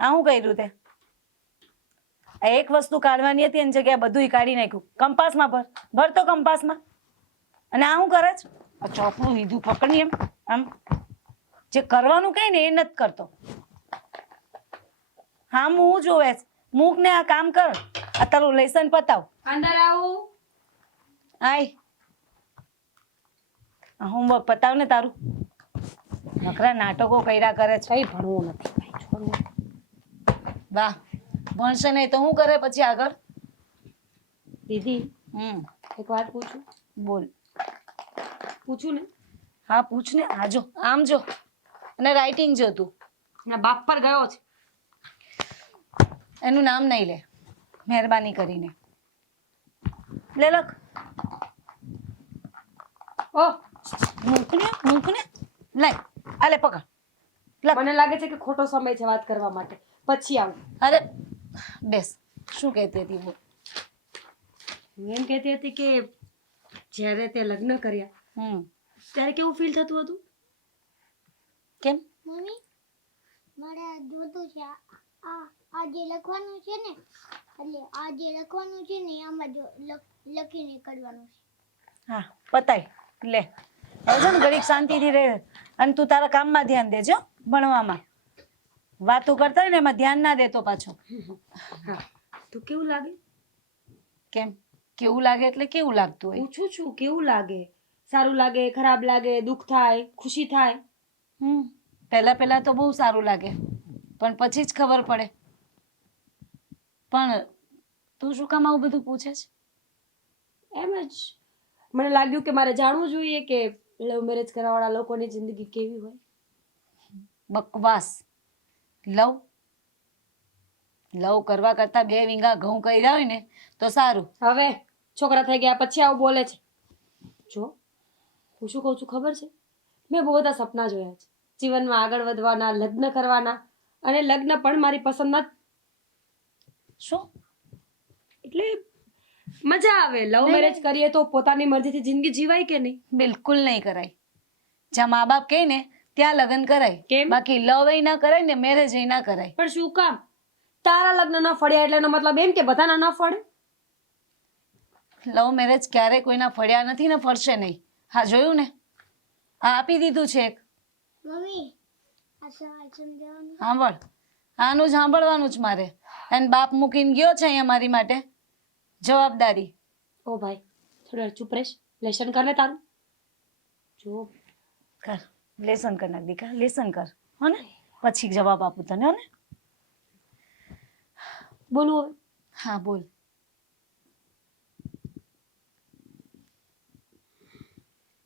આ હું કર્યું તે? આ એક વસ્તુ કાઢવાની હતી એની જગ્યાએ બધું કાઢી નાખ્યું. કંપાસમાં ભર તો કંપાસમાં. અને આ શું કરે છે? આ ચોકનું લીધું પકડી એમ આમ જે કરવાનું કઈ ને એ નથી કરતો. હા હું જોવે છે. મૂક ને આ કામ કર. આ તારું લેસન પતાવ. અંદર આવું. આય હોમવર્ક પતાવ ને તારું. નકરા નાટકો કર્યા કરે છે. કઈ ભણવું નથી ભાઈ, છોડવું. વાહ, ભણશે નહીં તો શું કરે પછી આગળ? દીદી એક વાત પૂછું? બોલ. પૂછું ને? હા પૂછ ને. આ જો આમ જો અને રાઇટિંગ જો તું. ના બાપ પર ગયો છે. એનું નામ નહીં લે મહેરબાની કરીને. લે લખ. ઓહ, મૂક ને લઈ આલે પકડ લખ. મને લાગે છે કે ખોટો સમય છે વાત કરવા માટે, પછી આવું. અરે બેસ. શું કહેતી હતી બોલ? હું એમ કહેતી હતી કે જ્યારે તે લગ્ન કર્યા ત્યારે કેવું ફીલ થતું હતું? કેમ? મમ્મી મારે આ જોતું છે. આ જે લખવાનું છે ને, એટલે આ જે લખવાનું છે ને આમાં જો લખીને કાઢવાનું છે. હા પતાય લે. હવે છે ને ઘડીક શાંતિથી રહે અને તું તારા કામમાં ધ્યાન દેજો. ભણવામાં વાતો કરતા હોય ને એમાં ધ્યાન ના દેતો પાછો. હા, તો કેવું લાગે? કેમ કેવું લાગે એટલે કેવું લાગતું હોય? પૂછું છું કેવું લાગે? સારું લાગે, ખરાબ લાગે, દુઃખ થાય, ખુશી થાય? પહેલા તો બહુ સારું લાગે પણ પછી જ ખબર પડે. પણ તું શું કામ આવું બધું પૂછે છે? એમ જ મને લાગ્યું કે મારે જાણવું જોઈએ કે લવ મેરેજ કરવાવાળા લોકોની જિંદગી કેવી હોય. બકવાસ. લવ કરવા કરતા 2 વીંગા ઘઉં કર્યા હોય ને તો સારું. હવે છોકરા થઈ ગયા પછી આવું બોલે છે. જો હું શું કહું છું ખબર છે? મેં બહુ બધા સપના જોયા છે જીવનમાં આગળ વધવાના, લગ્ન કરવાના. અને લગ્ન પણ મારી પસંદના. શું એટલે મજા આવે. લવ મેરેજ કરીએ તો પોતાની મરજીથી જિંદગી જીવાય કે નહીં? બિલકુલ નહીં કરાય. જ્યાં મા બાપ કહે ને ત્યાં લગ્ન કરાય. કેમ? બાકી લવ એ ના કરાય ને મેરેજ એ ના કરાય. પણ શું કામ? તારા લગ્ન ન ફળ્યા એટલે એનો મતલબ એમ કે બધાના ન ફળે? લવ મેરેજ ક્યારેય કોઈના ફળ્યા નથી ને ફળશે નહીં. હા જોયું ને, આ આપી દીધું છે એક. મમ્મી આ સવાલ સમજાવવાનું. સાંભળ, આનું જ સાંભળવાનું જ મારે. અને બાપ મૂકીને ગયો છે અહીંયા મારી માટે જવાબદારી. ઓ ભાઈ થોડી વાર ચૂપ રહીશ. લેશન કર ને તારું. જો કર લેસન કર નાખ દીકા, લેસન કર હો ને, પછી જવાબ આપું તને હો ને. બોલું હવે? હા બોલ.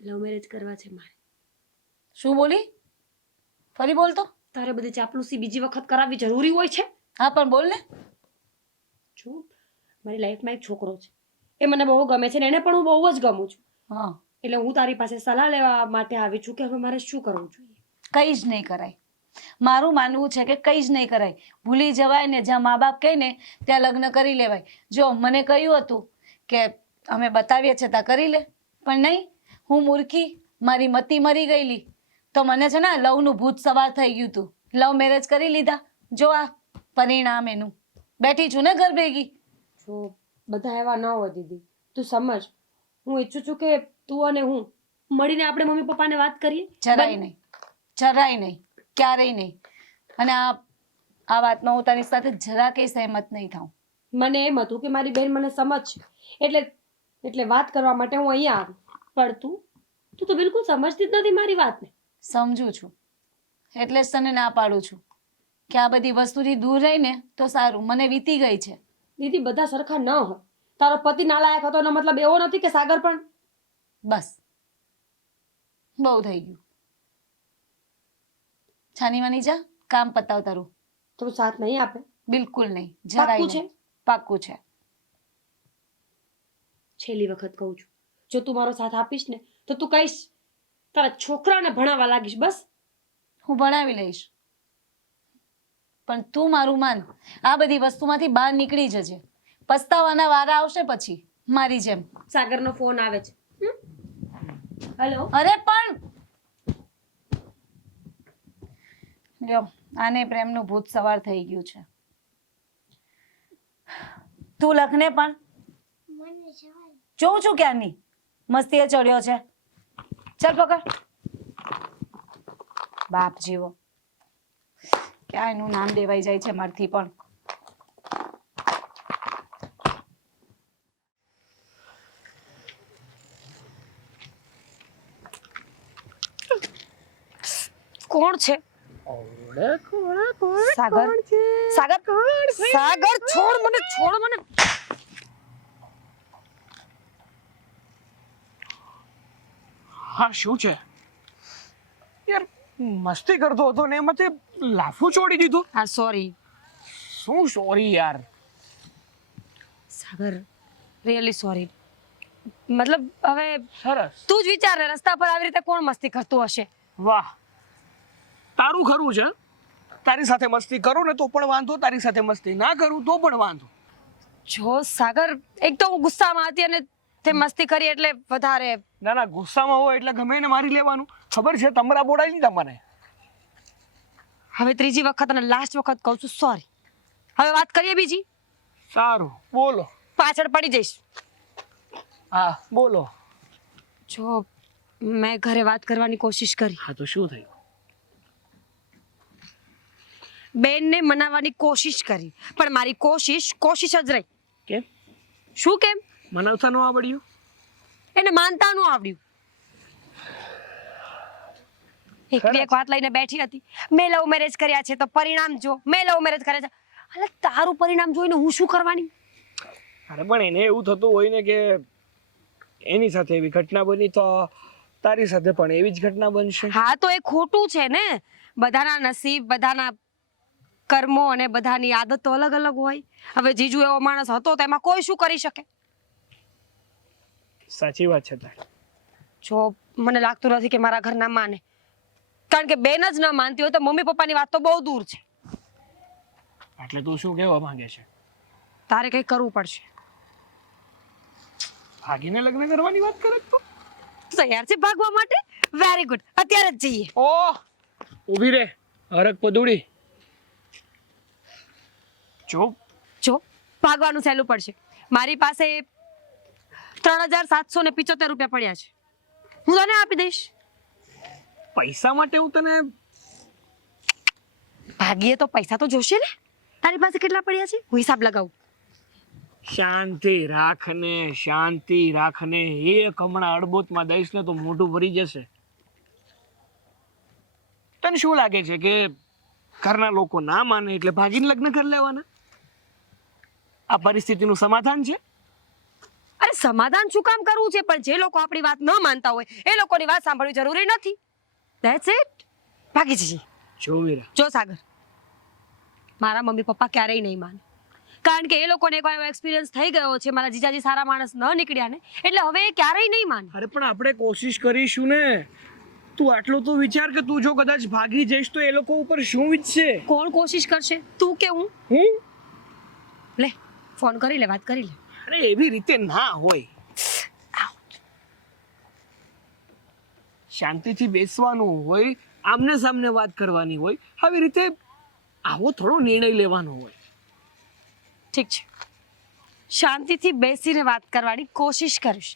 લવ મેરેજ કરવા છે મારે. શું બોલી? ફરી બોલ તો. તારે બધી ચાપલુસી બીજી વખત કરાવવી જરૂરી હોય છે? હા પણ બોલ ને. જો મારી લાઈફમાં એક છોકરો છે, એ મને બહુ ગમે છે ને એને પણ હું બહુ જ ગમું છું. હા એટલે હું તારી પાસે સલાહ લેવા માટે આવી છું કે હવે મારે શું કરવું જોઈએ. કંઈ જ નહીં કરાય. મારું માનવું છે કે કંઈ જ નહીં કરાય. ભૂલી જવાય ને જ્યાં મા બાપ કહે ને ત્યાં લગ્ન કરી લેવાય. જો મને કહ્યું હતું કે અમે બતાવીએ છીએ ત્યાં કરી લે, પણ નહીં. હું મૂર્ખી, મારી મતી મરી ગયેલી તો મને છે ને લવનું ભૂત સવાર થઈ ગયું હતું. લવ મેરેજ કરી લીધા. જો આ પરિણામ એનું. બેઠી છું ને ઘર ભેગી. જો બધા એવા ન હોય દીદી, તું સમજ. હું ઈચ્છું છું કે તું અને હું મળીને આપણે મમ્મી પપ્પાને વાત કરીએ. જરાય નહીં, જરાય નહીં, ક્યારેય નહીં. અને આ વાતમાં હું તારી સાથે જરા કંઈ સહેમત નહીં થાઉં. મને એમ હતું કે મારી બહેન મને સમજ એટલે વાત કરવા માટે હું અહીંયા આવી. પણ તું તો બિલકુલ સમજતી જ નથી મારી વાતને. સમજું છું એટલે જ તને ના પાડું છું કે આ બધી વસ્તુથી દૂર રહીને તો સારું. મને વીતી ગઈ છે. દીદી બધા સરખા ન હોય. તારો પતિ નાલાયક હતો એનો મતલબ એવો નથી કે સાગર પણ. બસ બહુ થઈ ગયું. છાની વાની જા, કામ પતાવ તારું. તો સાથ નહીં આપે? બિલકુલ નહીં, જરાય નહીં. પાક્કું છે. છેલ્લી વખત કહું છું, જો તું મારો સાથ આપીશ ને તો તું કહીશ તારા છોકરાને ભણાવવા લાગીશ. બસ હું ભણાવી લઈશ, પણ તું મારું માન. આ બધી વસ્તુમાંથી બહાર નીકળી જજે. પસ્તાવાના વારા આવશે પછી મારી જેમ. સાગરનો ફોન આવે છે. હેલો. અરે પણ લ્યો આને પ્રેમનું ભૂત સવાર થઈ ગયું છે. તું લખને પણ મને સવાલ જોઉં છું ક્યારની મસ્તીએ ચડ્યો છે. ચાલ પકડ. બાપ જેવો ક્યાં એનું નામ દેવાઈ જાય છે મારથી પણ. કોણ છે? સાગર સાગર સાગર છોડ મને છોડ મને. હા શું છે યાર? મસ્તી કરતો હતો ને એમાં તે લાફો છોડી દીધો. હા સોરી શું સોરી યાર? સાગર રિયલી સોરી. મતલબ હવે સરસ. તું જ વિચાર ને રસ્તા પર આવી રીતે કોણ મસ્તી કરતું હશે? વાહ, તારું ખરું છે. તારી સાથે મસ્તી કરું ને તો પણ વાંધો, તારી સાથે મસ્તી ના કરું તો પણ વાંધો. જો સાગર એક તો હું ગુસ્સામાં હતી અને તે મસ્તી કરી એટલે વધારે. ના ના, ગુસ્સામાં હોય એટલે ગમે એને મારી લેવાનું. ખબર છે તમરા બોડાઈ લીધા મને. હવે ત્રીજી વખત અને લાસ્ટ વખત કહું છું સોરી. હવે વાત કરીએ બીજી. સારું બોલો. પાછળ પડી જઈશ. હા બોલો. જો મેં ઘરે વાત કરવાની કોશિશ કરી, હા તો શું થયું? બેનને મનાવવાની કોશિશ કરી, પણ મારી કોશિશ જ રહી. કેમ શું કેમ? મનાવતા ન આવડ્યું? એને માનતા ન આવડ્યું. એક વાત લઈને બેઠી હતી, મેં લવ મેરેજ કર્યા છે તો પરિણામ જો, મેં લવ મેરેજ કર્યા છે. અલે તારું પરિણામ જોઈને હું શું કરવાની? અરે પણ એને એવું થતું હોય ને કે એની સાથે એવી ઘટના બની તો તારી સાથે પણ એવી જ ઘટના બનશે. હા તો એ ખોટું છે ને. બધાના નસીબ, બધાના કર્મો અને બધાની આદતો અલગ અલગ હોય. હવે જીજુ એવો માણસ હતો તો એમાં કોઈ શું કરી શકે? સાચી વાત છે તારી. જો મને લાગતું નથી કે મારા ઘર ના માને, કારણ કે બેન જ ન માનતી હોય તો મમ્મી પપ્પાની વાત તો બહુ દૂર છે. એટલે તું શું કહેવા માંગે છે? તારે કંઈક કરવું પડશે. ભાગીને લગ્ન કરવાની વાત કરે તું? તૈયાર છે ભાગવા માટે? વેરી ગુડ, અત્યારે જ જઈએ. ઓ ઊભી રે હરક પદુડી. જો ભાગવાનું સહેલું પડશે. મારી પાસે 3775 રૂપિયા પડ્યા છે, હું તને આપી દઈશ. પૈસા માટે હું તને? ભાગીએ તો પૈસા તો જોશે ને. તારી પાસે કેટલા પડ્યા છે હું હિસાબ લગાવું. શાંતિ રાખને, શાંતિ રાખને. એક હમણાં અડબોતમાં દઈશ ને તો મોઢું ભરી જશે. તને શું લાગે છે કે ઘરના લોકો ના માને એટલે ભાગીને લગ્ન કરી લેવાના? આ પરિસ્થિતિનું સમાધાન છે? અરે સમાધાન શું કામ કરવું છે? પણ જે લોકો આપણી વાત ન માનતા હોય એ લોકોની વાત સાંભળવી જરૂરી નથી. That's it. ભાગી જઈએ. જો વીરા, જો સાગર, મારા મમ્મી પપ્પા ક્યારેય નહીં માને, કારણ કે એ લોકોને એકવાર એવો એક્સપિરિયન્સ થઈ ગયો છે. મારા જીજાજી સારા માણસ ન નીકળ્યા ને, એટલે હવે એ ક્યારેય નહીં માને. અરે પણ આપણે કોશિશ કરીશું ને. તું આટલો તો વિચાર કે તું જો કદાચ ભાગી જઈશ તો એ લોકો ઉપર શું વીતશે? કોણ કોશિશ કરશે? તું કે હું? હું? લે ફોન કરી લે, વાત કરી લે. અરે એવી રીતે ના હોય. શાંતિથી બેસવાનું હોય, આમને સામને વાત કરવાની હોય. આવી રીતે આવો થોડો નિર્ણય લેવાનો હોય. ઠીક છે, શાંતિથી બેસીને વાત કરવાની કોશિશ કરીશ.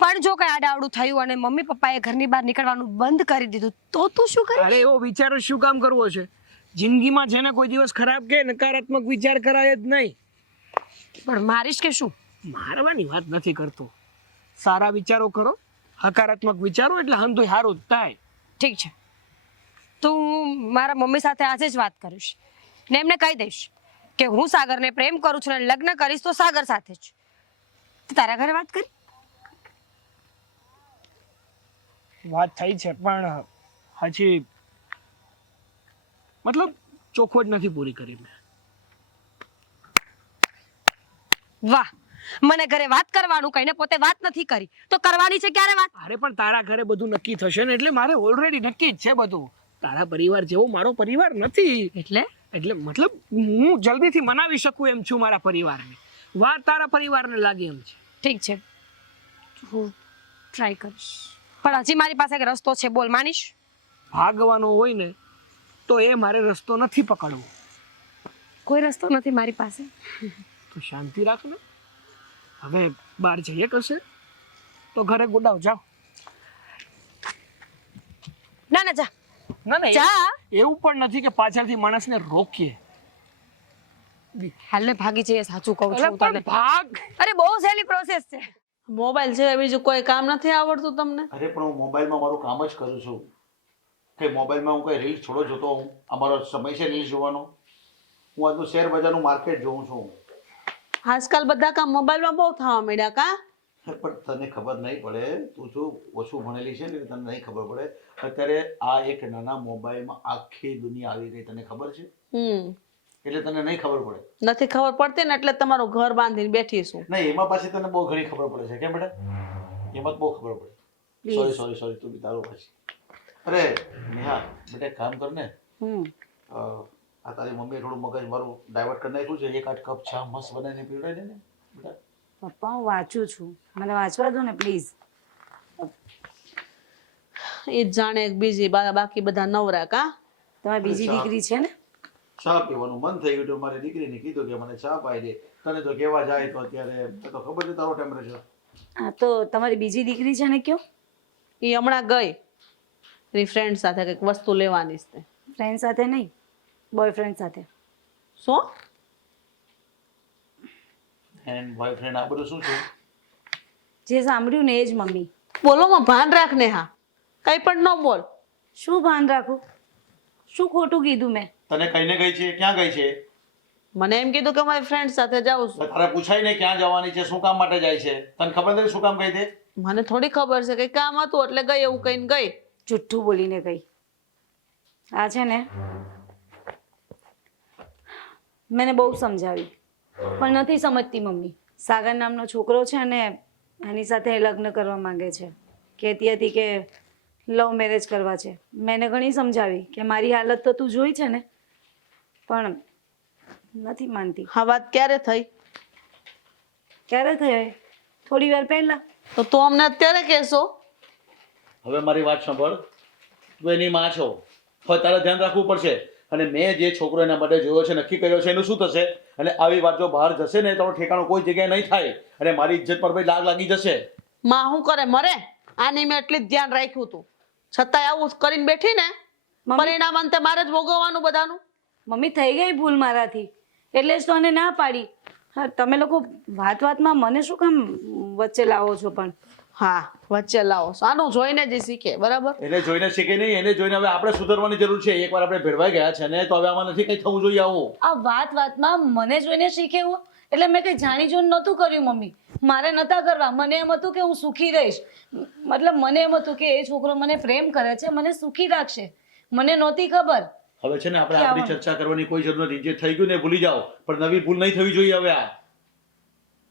પણ જો કઈ આડાવડું થયું અને મમ્મી પપ્પાએ ઘરની બહાર નીકળવાનું બંધ કરી દીધું તો તું શું કરીશ? અરે એવો વિચાર જ શું કામ કરવો છે? જિંદગીમાં છે ને કોઈ દિવસ ખરાબ કે નકારાત્મક વિચાર કરાય જ નહીં. પણ મારીશ કે શું? મારવાની વાત નથી કરતો. સારા વિચારો કરો, હકારાત્મક વિચારો, એટલે હંધુય હારું જ થાય. ઠીક છે, તો હું મારા મમ્મી સાથે આજે જ વાત કરીશ ને એમને કહી દઈશ કે હું સાગરને પ્રેમ કરું છું અને લગ્ન કરીશ તો સાગર સાથે જ. તારા ઘરે વાત કરી? વાત થઈ છે પણ હજી મતલબ ચોખવટ નથી પૂરી કરી મેં. વાહ, મને ઘરે વાત કરવાનું કહીને પોતે વાત નથી કરી તો કરવાની છે ક્યારે વાત? અરે પણ તારા ઘરે બધું નક્કી થશે ને, એટલે મારે ઓલરેડી નક્કી જ છે બધું. તારા પરિવાર જેવો મારો પરિવાર નથી. એટલે મતલબ હું જલ્દીથી મનાવી શકું એમ છું મારા પરિવારને. વાત તારા પરિવારને લાગે એમ છે. ઠીક છે, હું ટ્રાય કરીશ, પણ હજી મારી પાસે એક રસ્તો છે. બોલ, માનીશ? ભાગવાનો હોય ને તો એ મારે રસ્તો નથી પકડવો. કોઈ રસ્તો નથી મારી પાસે. તો શાંતિ રાખ ને. હવે બહાર જઈએ કશે તો ઘરે ગુડાવ જાઓ. ના ના જા ના ના જા. એવું પણ નથી કે પાછળથી માણસને રોકીએ. હાલ ને ભાગી જઈએ, સાચું કહું અરે છું પણ તને. ભાગ. અરે બહુ સહેલી પ્રોસેસ છે. મોબાઈલ સિવાય બીજું કોઈ કામ નથી આવડતું તમને? અરે પણ હું મોબાઈલમાં મારું કામ જ કરું છું. કે મોબાઈલમાં હું કઈ રીલ્સ થોડો જોતો હું. અમારો સમય છે રીલ્સ જોવાનો. હું આજનું શેર બજારનું માર્કેટ જોઉં છું. આજકાલ બધા કામ મોબાઈલમાં બહુ થવા માંડ્યા કા? પણ તને ખબર નહીં પડે, તું જો ઓછું ભણેલી છે ને તને નહીં ખબર પડે. અત્યારે આ એક નાના મોબાઈલમાં આખી દુનિયા આવી ગઈ, તને ખબર છે? એટલે તને નહીં ખબર પડે. નથી ખબર પડતી ને એટલે તમારું ઘર બાંધીને બેઠી છું. નહીં, એમાં પાછી તને બહુ ઘણી ખબર પડે છે. કેમ બેટા? એમાં જ બહુ ખબર પડે. સોરી તું બી તારું પછી. અરે નેહા બેટા એક કામ કર ને. આ તારી મમ્મીએ થોડું મગજ મારું ડાયવર્ટ કરી નાખ્યું છે. એક 8 કપ ચા મસ્ત બનાવીને પીવડાવી દે ને બેટા. પપ્પા હું વાંચું છું, મને વાંચવા દો ને પ્લીઝ. એ જ જાણે એક બીજી બાકી બધા નવરા કા? તમારી બીજી દીકરી છે ને? ચા પીવાનું મન થઈ ગયું. મારી દીકરીને કીધું કે મને ચા પાઈ દે. તને તો કેવા જાય તો અત્યારે તો ખબર છે તારો ટેમ્પરેચર. હા તો તમારી બીજી દીકરી છે ને કયો? એ હમણાં ગઈ એની ફ્રેન્ડ સાથે કંઈક વસ્તુ લેવાની છે. ફ્રેન્ડ સાથે નહીં, બોયફ્રેન્ડ સાથે. શું? એન્ડ બોયફ્રેન્ડ આ બધું શું છે? જે સાંભળ્યું ને એ જ મમ્મી. બોલોમાં ભાન રાખ ને. હા કઈ પણ ન બોલ. શું ભાન રાખું? શું ખોટું કીધું મેં? તને કહીને ગઈ છે? ક્યાં ગઈ છે? મને એમ કીધું કે મારી ફ્રેન્ડ સાથે જાઉં છું. તારે પૂછાય ને ક્યાં જવાની છે, શું કામ માટે જાય છે? તને ખબર નથી શું કામ કહી દે? મને થોડી ખબર છે કઈ કામ હતું એટલે ગઈ, એવું કહીને ગઈ. જુઠ્ઠું બોલીને ગઈ. આ છે ને મેને બહુ સમજાવી પણ નથી સમજતી મમ્મી. સાગર નામનો છોકરો છે અને એની સાથે લગ્ન કરવા માંગે છે. કહેતી હતી કે લવ મેરેજ કરવા છે. મેને ઘણી સમજાવી કે મારી હાલત તો તું જોઈ છે ને, પણ નથી માનતી. હા વાત ક્યારે થઈ? ક્યારે થઈ? થોડી વાર પહેલા. તો તું અમને અત્યારે કહેશો? હવે મારી વાત સાંભળ. તું એની માં છો, હવે તારે ધ્યાન રાખવું પડશે. અને મેં જે છોકરો એના માટે જોયો છે, નક્કી કર્યો છે, એનું શું થશે? અને આવી વાત જો બહાર જશે ને તો ઠેકાણું કોઈ જગ્યાએ નહીં થાય અને મારી ઇજ્જત પર ભાઈ લાગ લાગી જશે. માં શું કરે મરે? આની મેં એટલી જ ધ્યાન રાખ્યું હતું, છતાંય આવું કરીને બેઠી ને, પરિણામ અંતે મારે જ ભોગવવાનું બધાનું. મમ્મી થઈ ગઈ ભૂલ મારાથી, એટલે જ તો એને ના પાડી. હા તમે લોકો વાત વાતમાં મને શું કામ વચ્ચે લાવો છો? પણ હા વચ્ચે લાવો, આનું જોઈને જ શીખે. બરાબર? એને જોઈને શીખે નહીં, એને જોઈને હવે આપણે સુધરવાની જરૂર છે. એકવાર આપણે ભેળવાઈ ગયા છે ને તો હવે આમાં નથી કંઈ થવું જોઈએ આવું. આ વાત વાતમાં મને જોઈને શીખે એવું? એટલે મેં કંઈ જાણી જોઈને નહોતું કર્યું મમ્મી. મારે નહોતા કરવા. મને એમ હતું કે હું સુખી રહીશ. મતલબ મને એમ હતું કે એ છોકરો મને પ્રેમ કરે છે, મને સુખી રાખશે. મને નહોતી ખબર. હવે છે ને આપણે આપણી ચર્ચા કરવાની કોઈ જરૂર નથી. જે થઈ ગયું ને ભૂલી જાઓ, પણ નવી ભૂલ નહીં થવી જોઈએ.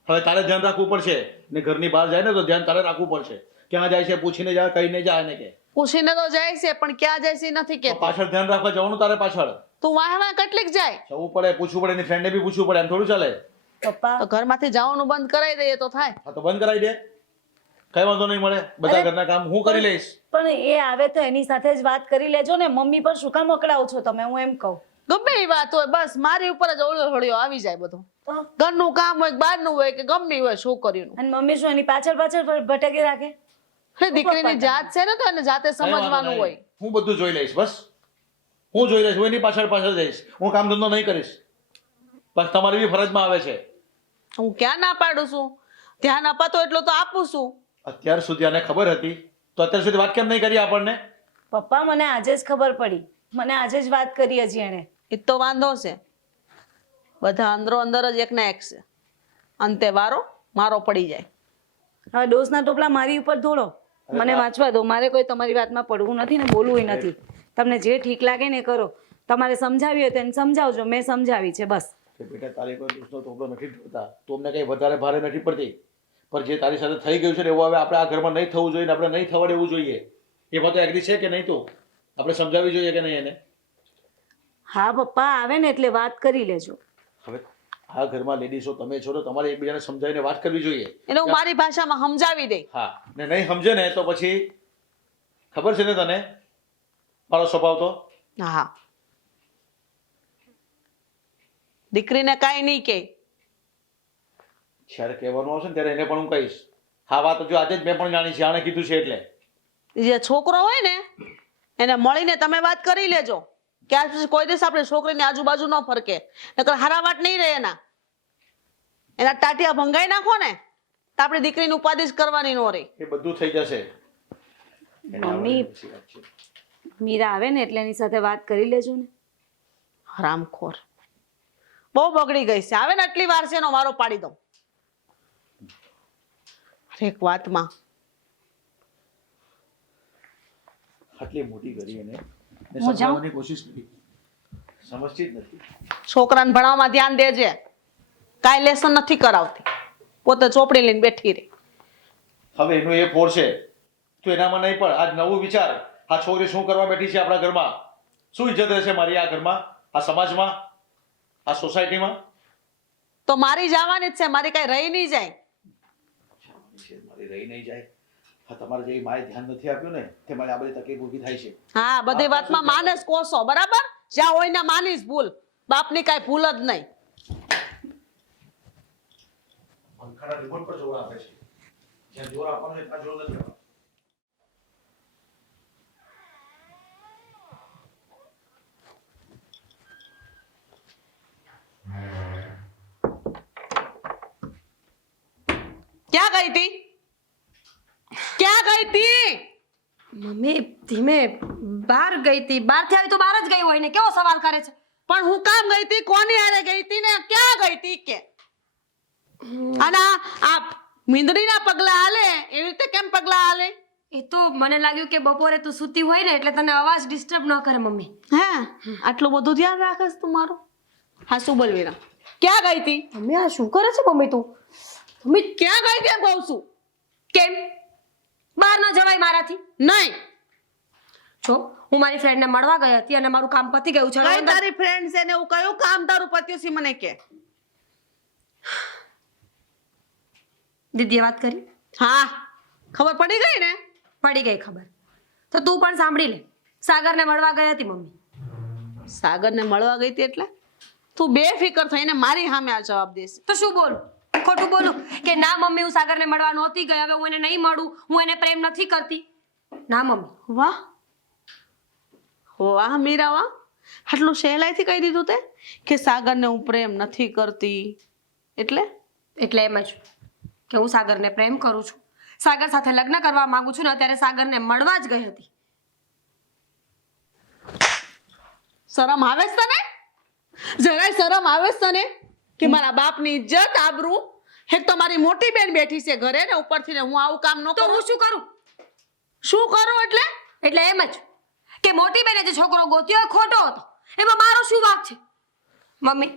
હવે તારે ધ્યાન રાખવું પડશે ને ઘરની બહાર જાય ને તો ધ્યાન તારે રાખવું પડશે. ક્યાં જાય છે પૂછીને જાય, કહીને જાય ને કે પૂછીને તો જાય છે પણ ક્યાં જાય છે નથી કે. પાછળ ધ્યાન રાખવા જવાનું તારે. પાછળ તું વાહ કેટલીક જાય. જવું પડે, પૂછવું પડે, એની ફ્રેન્ડને બી પૂછવું પડે. એમ થોડું ચાલે? પપ્પા તો ઘરમાંથી જવાનું બંધ કરાવી દઈએ તો થાય. હા તો બંધ કરાવી દે, કઈ વાંધો નહીં મળે. બધા ઘરના કામ હું કરી લઈશ. પણ એ આવે તો એની સાથે જ વાત કરી લેજો ને. મમ્મી પર શું કામ અકળાવો છો તમે? હું એમ કહું. ગમે એ વાત હોય બસ મારી ઉપર જ ઓળ્યો હોળ્યો આવી જાય બધું. ઘરનું કામ હોય, બહારનું હોય કે ગમે હોય, છોકરીનું. અને મમ્મી શું એની પાછળ પાછળ ભટકી રાખે? દીકરીની જાત છે ને તો એને જાતે સમજવાનું હોય. હું બધું જોઈ લઈશ. બસ હું જોઈ લઈશ. હું એની પાછળ પાછળ જઈશ. હું કામ ધંધો નહીં કરીશ. બસ તમારી બી ફરજમાં આવે છે. હું ક્યાં ના પાડું છું? ધ્યાન અપાતો એટલું તો આપું છું. અત્યાર સુધી આને ખબર હતી તો અત્યાર સુધી વાત કેમ નહીં કરી આપણને? પપ્પા મને આજે જ ખબર પડી. મને આજે જ વાત કરી હજી એણે. એ તો વાંધો છે. બધા અંદરો અંદર જ એક ના એક છે. અંતે વારો મારો પડી જાય. હવે ડોસના ટોપલા મારી ઉપર ધોળો. મને વાંચવા દો. મારે કોઈ તમારી વાતમાં પડવું નથી ને બોલવું નથી. તમને જે ઠીક લાગે ને કરો. તમારે સમજાવી હોય તો એને સમજાવજો. મેં સમજાવી છે બસ. બેટા તારી કોઈ દોષનો ટોપલો નથી ઢોળતા. તું અમને કઈ વધારે ભારે નથી પડતી. પણ જે તારી સાથે થઈ ગયું છે ને એવું હવે આપણે આ ઘરમાં નહીં થવું જોઈએ ને આપણે નહીં થવા દેવું જોઈએ. એ વાતો એગ્રી છે કે નહીં? તું આપણે સમજાવવી જોઈએ કે નહીં એને? હા પપ્પા આવે ને એટલે વાત કરી લેજો. હવે આ ઘરમાં લેડીઝો તમે છો તો તમારે એકબીજાને સમજાવીને વાત કરવી જોઈએ. એને હું મારી ભાષામાં સમજાવી દઈ. હા ને નહીં સમજે ને તો પછી ખબર છે ને તને મારો સ્વભાવ તો. હા દીકરીને કાંઈ નહીં કહે. જ્યારે કહેવાનું આવશે ને ત્યારે એને પણ હું કહીશ. હા વાત જો આજે જ મેં પણ જાણી છે, આણે કીધું છે એટલે. જે છોકરો હોય ને એને મળીને તમે વાત કરી લેજો કે આજ પછી કોઈ દિવસ આપણે છોકરીની આજુબાજુ ન ફરકે, નકર હારા વાત નહીં રહે. એના ટાટિયા ભંગાઈ નાખો ને તો આપણી દીકરીની ઉપાધિ જ કરવાની ન રહી. એ બધું થઈ જશે. એને મમ્મી. આવડે પછી વાત છે. મીરા આવે ને એટલે એની સાથે વાત કરી લેજો ને. હરામખોર બહુ બગડી ગઈ છે. આવે ને આટલી વાર છે એનો મારો પાડી દઉં હરેક વાતમાં. આટલી મોટી કરી એને ને હું જાઉં? સમજાવવાની કોશિશ કરી, સમજતી જ નથી. છોકરાને ભણાવવામાં ધ્યાન દેજે. કાંઈ લેસન નથી કરાવતી, પોતે ચોપડી લઈને બેઠી રહી. હવે એનું એ ફોર છે, તું એનામાં નહીં પણ આજ નવું વિચાર. આ છોકરી શું કરવા બેઠી છે આપણા ઘરમાં? શું ઇજ્જત રહેશે મારી આ ઘરમાં, આ સમાજમાં, આ સોસાયટીમાં? તો મારી જવાની જ છે, મારી કઈ રહી નહીં જાય. મારી રહી નહીં જાય. હા, તમારે જે માએ ધ્યાન નથી આપ્યું ને તે મારે આ બધી તકલીફ ઊભી થાય છે. હા, બધી વાતમાં માને જ કોસો, બરાબર? જ્યાં હોય ને માનીશ ભૂલ, બાપની કાંઈ ભૂલ જ નહીં. પંખાના રિમોટ પર જોર આપે છે. જ્યાં જોર આપવાનું હોય ત્યાં જોર નથી આપવાનું. ક્યાં ગઈ હતી? ક્યાં ગઈ હતી? મમ્મી ધીમે બહાર ગઈ હતી. બહારથી આવી તો બહાર જ ગઈ હોય ને, કેવો સવાલ કરે છે? પણ હું કામ ગઈ હતી, કોની હારે ગઈ હતી ને ક્યાં ગઈ હતી કે? અને આ મીંદડીના પગલા હાલે એવી રીતે કેમ પગલા હાલે? એ તો મને લાગ્યું કે બપોરે તું સૂતી હોય ને એટલે તને અવાજ ડિસ્ટર્બ ન કરે મમ્મી. હે, આટલું બધું ધ્યાન રાખસ તું મારું? હા, શું બોલ વીરા? ક્યાં ગઈ હતી? મમ્મી આ શું કરે છે મમ્મી તું? મમ્મી ક્યાં ગઈ હતી એમ કહું છું. કેમ બહાર ન જવાય મારાથી? નહીં. જો હું મારી ફ્રેન્ડને મળવા ગઈ હતી અને મારું કામ પતી ગયું છે. હવે કઈ અંદર- તારી ફ્રેન્ડ છે ને એવું કયું કામ તારું પત્યું છે મને કે? દીદીએ વાત કરી? હા, ખબર પડી ગઈ ને? પડી ગઈ ખબર. તો તું પણ સાંભળી લે. સાગરને મળવા ગઈ હતી મમ્મી. સાગરને મળવા ગઈ હતી એટલે તું બેફિકર થઈને મારી સામે આ જવાબ દેશ. તો શું બોલું? ખોટું બોલું કે ના મમ્મી હું સાગરને મળવા નહોતી ગઈ, હવે હું એને નહીં મળું, હું એને પ્રેમ નથી કરતી? ના મમ્મી. વાહ વાહ મીરા વાહ, આટલું સહેલાઈથી કહી દીધું તે કે સાગરને હું પ્રેમ નથી કરતી. એટલે એમ જ કે હું સાગરને પ્રેમ કરું છું, સાગર સાથે લગ્ન કરવા માંગુ છું ને અત્યારે સાગરને મળવા જ ગઈ હતી. શરમ આવે છે તને? જરાય શરમ આવે છે તને કે મારા બાપની ઇજ્જત આબરૂ? એક તો મારી મોટી બેન બેઠી છે ઘરે ને ઉપરથી ને હું આવું કામ ન તો કરું. હું શું કરું? શું કરું એટલે એમ જ કે મોટી બેને જે છોકરો ગોત્યો એ ખોટો હતો, એમાં મારો શું વાંક છે? મમ્મી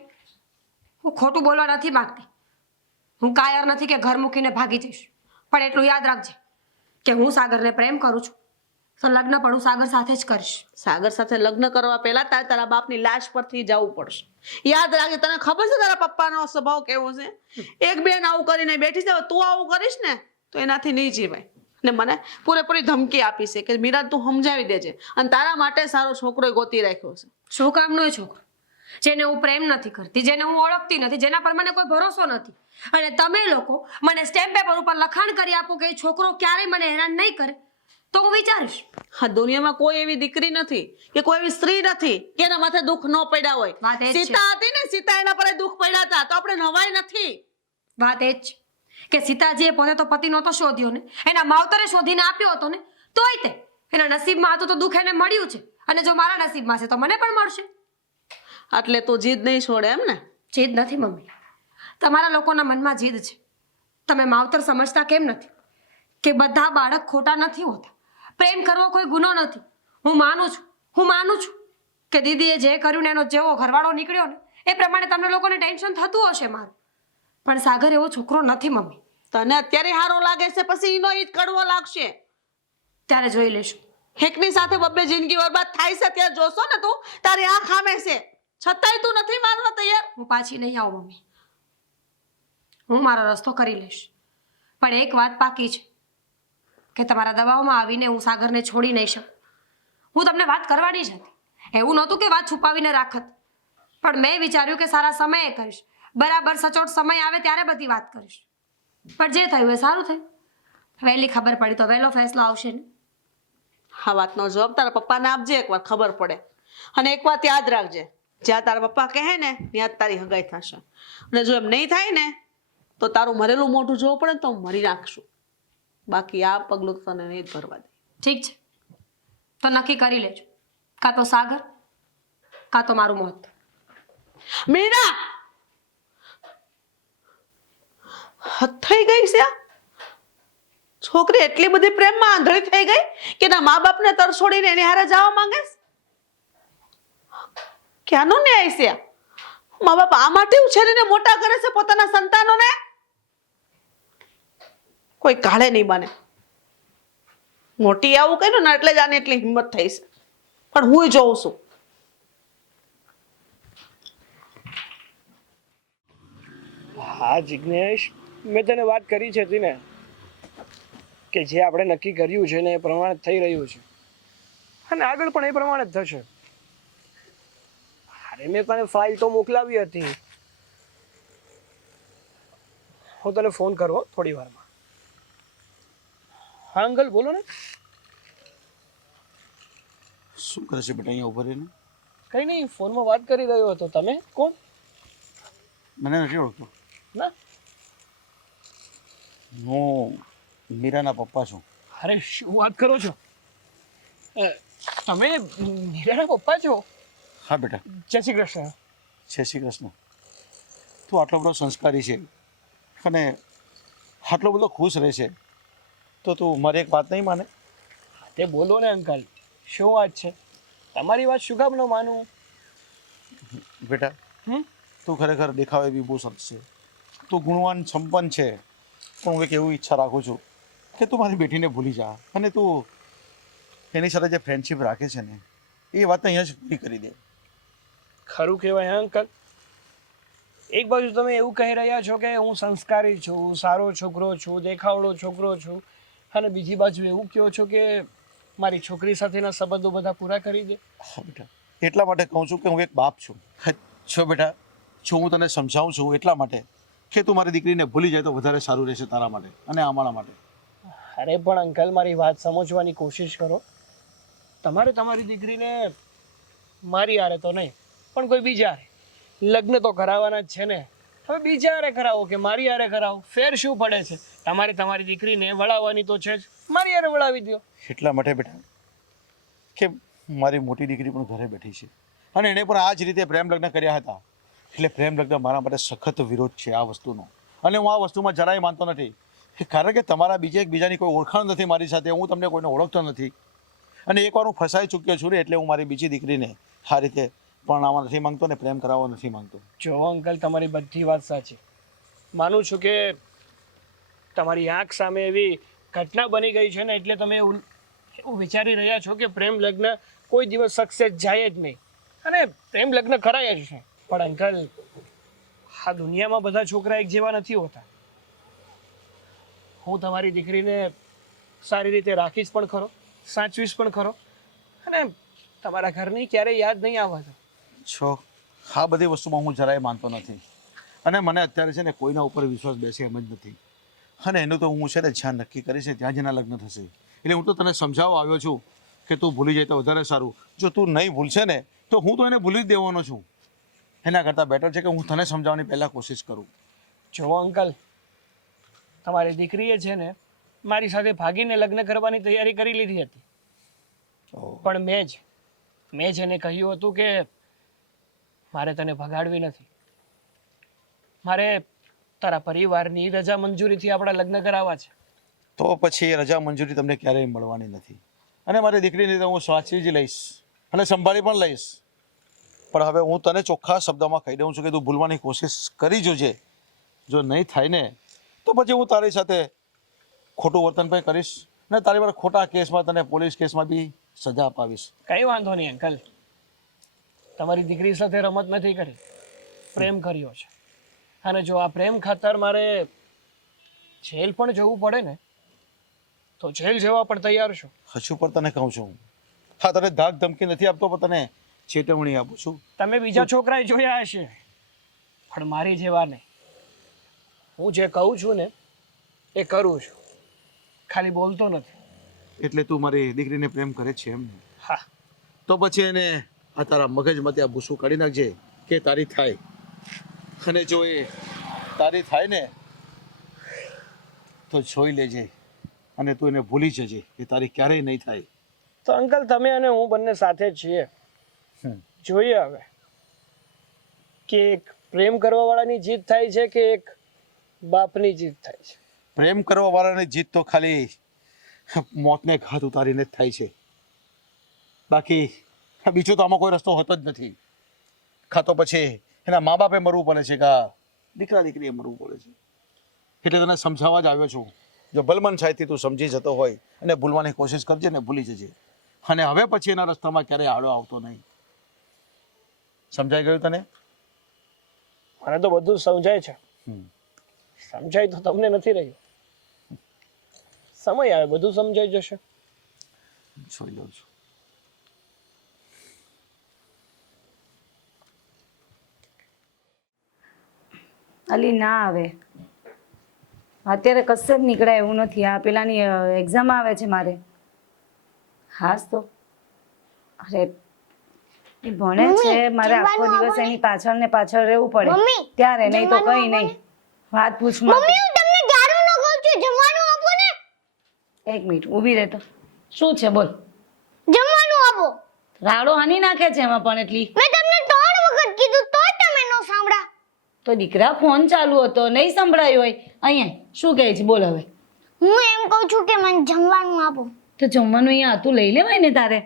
હું ખોટું બોલવા નથી માંગતી, હું કાયર નથી કે ઘર મૂકીને ભાગી જઈશ, પણ એટલું યાદ રાખજે કે હું સાગરને પ્રેમ કરું છું તો લગ્ન પણ હું સાગર સાથે જ કરીશ. સાગર સાથે લગ્ન કરવા પહેલા તારા બાપની લાશ પરથી જવું પડશે. યાદ રાખજે. તને ખબર છે તારા પપ્પાનો સ્વભાવ કેવો છે? એક બેન આવું કરીને બેઠી છે, તું આવું કરીશ ને તો એનાથી નહીં જીવાય. ને મને પૂરેપૂરી ધમકી આપી છે કે મીરા તું સમજાવી દેજે અને તારા માટે સારો છોકરો ગોતી રાખ્યો છે. શું કામનો એ છોકરો જેને હું પ્રેમ નથી કરતી, જેને હું ઓળખતી નથી, જેના પર મને કોઈ ભરોસો નથી, અને તમે લોકો મને સ્ટેમ્પ પેપર ઉપર લખાણ કરી આપો કે એ છોકરો ક્યારેય મને હેરાન નહીં કરે, તો હું વિચારીશ. હા, દુનિયામાં કોઈ એવી દીકરી નથી કે કોઈ એવી સ્ત્રી નથી કે એના માથે દુઃખ ન પડ્યા હોય. વાત એ જ છે. સીતા હતી ને, સીતા એના પર દુઃખ પડ્યા હતા, તો આપણે નવાઈ નથી. વાત એ જ કે સીતાજીએ પોતે તો પતિ નહોતો શોધ્યો ને, એના માવતરે શોધીને આપ્યો હતો ને, તોય તે એના નસીબમાં હતું તો દુઃખ એને મળ્યું છે, અને જો મારા નસીબમાં છે તો મને પણ મળશે. એટલે તું જીદ નહીં છોડે એમ ને? જીદ નથી મમ્મી, તમારા લોકોના મનમાં જીદ છે. તમે માવતર સમજતા કેમ નથી કે બધા બાળક ખોટા નથી હોતા, પ્રેમ કરવો કોઈ ગુનો નથી. હું માનું છું કે દીદીએ જે કર્યું ને એનો જેવો ઘરવાળો નીકળ્યો ને એ પ્રમાણે તમને લોકોને ટેન્શન થતું હશે મારું, પણ સાગર એવો છોકરો નથી મમ્મી. તને અત્યારે હારો લાગે છે, પછી એનો ઈ જ કડવો લાગશે. ત્યારે જોઈ લેશું. એકની સાથે બબ્બે જિંદગી બરબાદ થાય છે ત્યારે જોશો ને તું, તારી આંખ સામે છે, છતાંય તું નથી માનવા તૈયાર. હું પાછી નહીં આવું મમ્મી, હું મારો રસ્તો કરી લઈશ, પણ એક વાત પાકી છે કે તમારા દબાવમાં આવીને હું સાગરને છોડી નહીં શકું. હું તમને વાત કરવાની જ હતી, એવું નહોતું કે વાત છુપાવીને રાખત, પણ મેં વિચાર્યું કે સારા સમયે કરીશ, બરાબર સચોટ સમય આવે ત્યારે બધી વાત કરીશ. પણ જે થયું એ સારું થયું. વહેલી ખબર પડી તો વહેલો ફેસલો આવશે ને. આ વાતનો જવાબ તારા પપ્પાને આપજે, એકવાર ખબર પડે. અને એક વાત યાદ રાખજે, જ્યાં તારા પપ્પા કહે ને ત્યાં જ તારી હગાઈ થશે. અને જો એમ નહીં થાય ને તો તારું મરેલું મોઢું જોવું પડે ને તો હું મરી નાખશું. બાકી આ પગલું તને નહીં જ ભરવા દે. ઠીક છે, તો નક્કી કરી લેજો, કાં તો સાગર કાં તો મારું મોત. મીરા, હદ થઈ ગઈ છે આ. છોકરી એટલી બધી પ્રેમમાં આંધળી થઈ ગઈ કે એના મા બાપને તરછોડીને એની હારે જવા માંગે છે. ક્યાંનો ન્યાય છે આ? મા બાપ આ માટે ઉછેરીને મોટા કરે છે પોતાના સંતાનોને. કોઈ કાળે નહીં બને. મોટી આવું કર્યું ને એટલે જ આને એટલી હિંમત થઈ છે. પણ હું જોઉં છું. હા જિજ્ઞેશ, મેં તને વાત કરી છે ને કે જે આપણે નક્કી કર્યું છે ને એ પ્રમાણે થઈ રહ્યું છે અને આગળ પણ એ પ્રમાણે જ થશે. અરે મેં તને ફાઇલ તો મોકલાવી હતી. હું તને ફોન કરવો થોડી વારમાં. હા અંકલ બોલો ને. શું કરે છે બેટા અહીંયા ઉભા રહીને? કંઈ નહીં, ફોનમાં વાત કરી રહ્યો હતો. તમે કોણ? મને નથી ઓળખતો. ના, હું મીરાના પપ્પા છું. અરે શું વાત કરો છો? તમે મીરાના પપ્પા છો? હા બેટા. જય શ્રી કૃષ્ણ. જય શ્રી કૃષ્ણ. તું આટલો બધો સંસ્કારી છે અને આટલો બધો ખુશ રહે છે તો તું મારી એક વાત નહીં માને? તે બોલો ને અંકલ, શું વાત છે? તમારી વાત શું કામ ન માનું? બેટા, તું ખરેખર દેખાવે બી બહુ સરસ છે. તું ગુણવાન સંપન્ન છે. પણ હું એક એવી ઈચ્છા રાખું છું કે તું મારી બેટીને ભૂલી જા અને તું એની સાથે જે ફ્રેન્ડશિપ રાખે છે ને એ વાત અહીંયા જ પૂરી કરી દે. ખરું કહેવાય અંકલ. એક બાજુ તમે એવું કહી રહ્યા છો કે હું સંસ્કારી છું, સારો છોકરો છું, દેખાવડો છોકરો છું, અને બીજી બાજુ એવું કહો છો કે મારી છોકરી સાથેના સંબંધો બધા પૂરા કરી દે. હા બેટા, એટલા માટે કહું છું કે હું એક બાપ છું. છો બેટા, જો હું તને સમજાવું છું એટલા માટે કે તું મારી દીકરીને ભૂલી જાય તો વધારે સારું રહેશે તારા માટે અને અમારા માટે. અરે પણ અંકલ, મારી વાત સમજવાની કોશિશ કરો. તમારે તમારી દીકરીને મારી હારે તો નહીં પણ કોઈ બીજા હારે લગ્ન તો કરાવવાના જ છે ને. હવે બીજા હારે કરાવો કે મારી હારે કરાવો, ફેર શું પડે છે? તમારે તમારી દીકરીને વળાવવાની તો છે જ, મારી હારે વળાવી દો. એટલા માટે બેટા કે મારી મોટી દીકરી પણ ઘરે બેઠી છે અને એણે પણ આ જ રીતે પ્રેમ લગ્ન કર્યા હતા. એટલે પ્રેમ લગ્ન મારા માટે સખત વિરોધ છે આ વસ્તુનો. અને હું આ વસ્તુમાં જરાય માનતો નથી. કારણ કે તમારા એકબીજાની કોઈ ઓળખાણ નથી મારી સાથે. હું તમને કોઈને ઓળખતો નથી અને એકવાર હું ફસાઈ ચૂક્યો છું ને એટલે હું મારી બીજી દીકરીને આ રીતે પરણાવવા નથી માંગતો ને પ્રેમ કરાવવા નથી માંગતો. જો અંકલ, તમારી બધી વાત સાચી. માનું છું કે તમારી આંખ સામે એવી ઘટના બની ગઈ છે ને એટલે તમે એવું વિચારી રહ્યા છો કે પ્રેમ લગ્ન કોઈ દિવસ સક્સેસ જાય જ નહીં અને પ્રેમ લગ્ન કરાય જ છે. પણ અંકલ, આ દુનિયામાં બધા છોકરા એક જેવા નથી હોતા. હું તમારી દીકરીને સારી રીતે રાખીશ પણ ખરો, સાચવીશ પણ ખરો અને તમારા ઘરની ક્યારેય યાદ નહીં આવવા દો. છો આ બધી વસ્તુમાં હું જરાય માનતો નથી અને મને અત્યારે છે ને કોઈના ઉપર વિશ્વાસ બેસે એમ જ નથી. અને એનું તો હું છે ને જ્યાં નક્કી કરીશ ત્યાં જ એના લગ્ન થશે. એટલે હું તો તને સમજાવવા આવ્યો છું કે તું ભૂલી જાય તો વધારે સારું. જો તું નહીં ભૂલશે ને તો હું તો એને ભૂલી જ દેવાનો છું. એના કરતાં બેટર છે કે હું તને સમજાવવાની પહેલાં કોશિશ કરું. જો અંકલ, તમારી દીકરીએ છે ને મારી સાથે ભાગીને લગ્ન કરવાની તૈયારી કરી લીધી હતી. પણ મેં જ એને કહ્યું હતું કે મારે તને ભગાડવી નથી. મારે તારા પરિવારની રજા મંજૂરીથી આપણા લગ્ન કરાવવા છે. તો પછી એ રજા મંજૂરી તમને ક્યારેય મળવાની નથી. અને મારી દીકરીને તો હું સાચવી જ લઈશ અને સંભાળી પણ લઈશ. પણ હવે હું તને ચોખ્ખા શબ્દમાં કહી દઉં છું કે તું ભૂલવાની કોશિશ કરી જોજે. જો નહીં થાય ને તો પછી હું તારી સાથે ખોટું વર્તન પણ કરીશ ને તારી પર ખોટા કેસમાં તને પોલીસ કેસમાં બી સજા અપાવીશ. કંઈ વાંધો નહીં અંકલ, તમારી દીકરી સાથે રમત નથી કરી, પ્રેમ કર્યો છે. અને જો આ પ્રેમ ખાતર મારે જેલ પણ જવું પડે ને તો જેલ જવા પણ તૈયાર છું. હજુ પણ તને કહું છું, હા તને ધાક ધમકી નથી આપતો પણ તને ચેતવણી આપું છું. તમે બીજા છોકરાએ જોયા હશે પણ મારી જેવા નહીં. હું જે કહું છું ને એ કરું છું, ખાલી બોલતો નથી. એટલે તું મારી દીકરીને પ્રેમ કરે છે એમ ને? હા, તો પછી એને આ તારા મગજમાંથી આ ભૂસું કાઢી નાખજે કે તારી થાય. અને જો એ તારી થાય ને તો જોઈ લેજે અને તું એને ભૂલી જજે એ તારી ક્યારેય નહીં થાય. તો અંકલ તમે અને હું બંને સાથે જ છીએ. જોઈએ હવે કે એક પ્રેમ કરવા વાળાની જીત થાય છે કે એક બાપની જીત થાય છે. પ્રેમ કરવા વાળાની જીત તો ખાલી મોતને ઘાત ઉતારીને જ થાય છે, બાકી બીજો તો આમાં કોઈ રસ્તો હોતો જ નથી. કાં તો પછી એના મા બાપે મરવું પડે છે કે દીકરા દીકરીએ મરવું પડે છે. એટલે તને સમજાવવા જ આવ્યો છું. જો ભલમન સાહેબથી તું સમજી જતો હોય અને ભૂલવાની કોશિશ કરજે ને ભૂલી જજે, અને હવે પછી એના રસ્તામાં ક્યારેય આડો આવતો નહીં. સમજાઈ ગયું તને? મને તો બધું સમજાય છે. સમજાય તો તમને નથી રહ્યું. સમય આવે બધું સમજાઈ જશે. જોઈ લઉં છું. અલી ના આવે અત્યારે કશે જ નીકળાય એવું નથી. આ પેલાની એક્ઝામ આવે છે મારે. હાસ તો અરે એ ભણે છે, મારે આખો દિવસ એની પાછળ ને પાછળ રહેવું પડે મમ્મી, ત્યારે, નહીં તો કઈ નહીં. વાત પૂછમાં મમ્મી હું તમને ક્યારનું ન કહું છું જમવાનું આપો ને. એક મિનિટ ઊભી રહે. તો શું છે બોલ. જમવાનું આપો. રાડો હાની નાખે છે એમાં પણ એટલી. મેં તમને 3 વખત કીધું તોય તમે ન સાંભળ્યા. તો દીકરા ફોન ચાલુ હતો, નહીં સંભળાયું હોય. અહીંયા શું કહે છે બોલ હવે. હું એમ કહું છું કે મને જમવાનું આપો. તો જમવાનું અહીંયા હતું લઈ લેવાય ને તારે.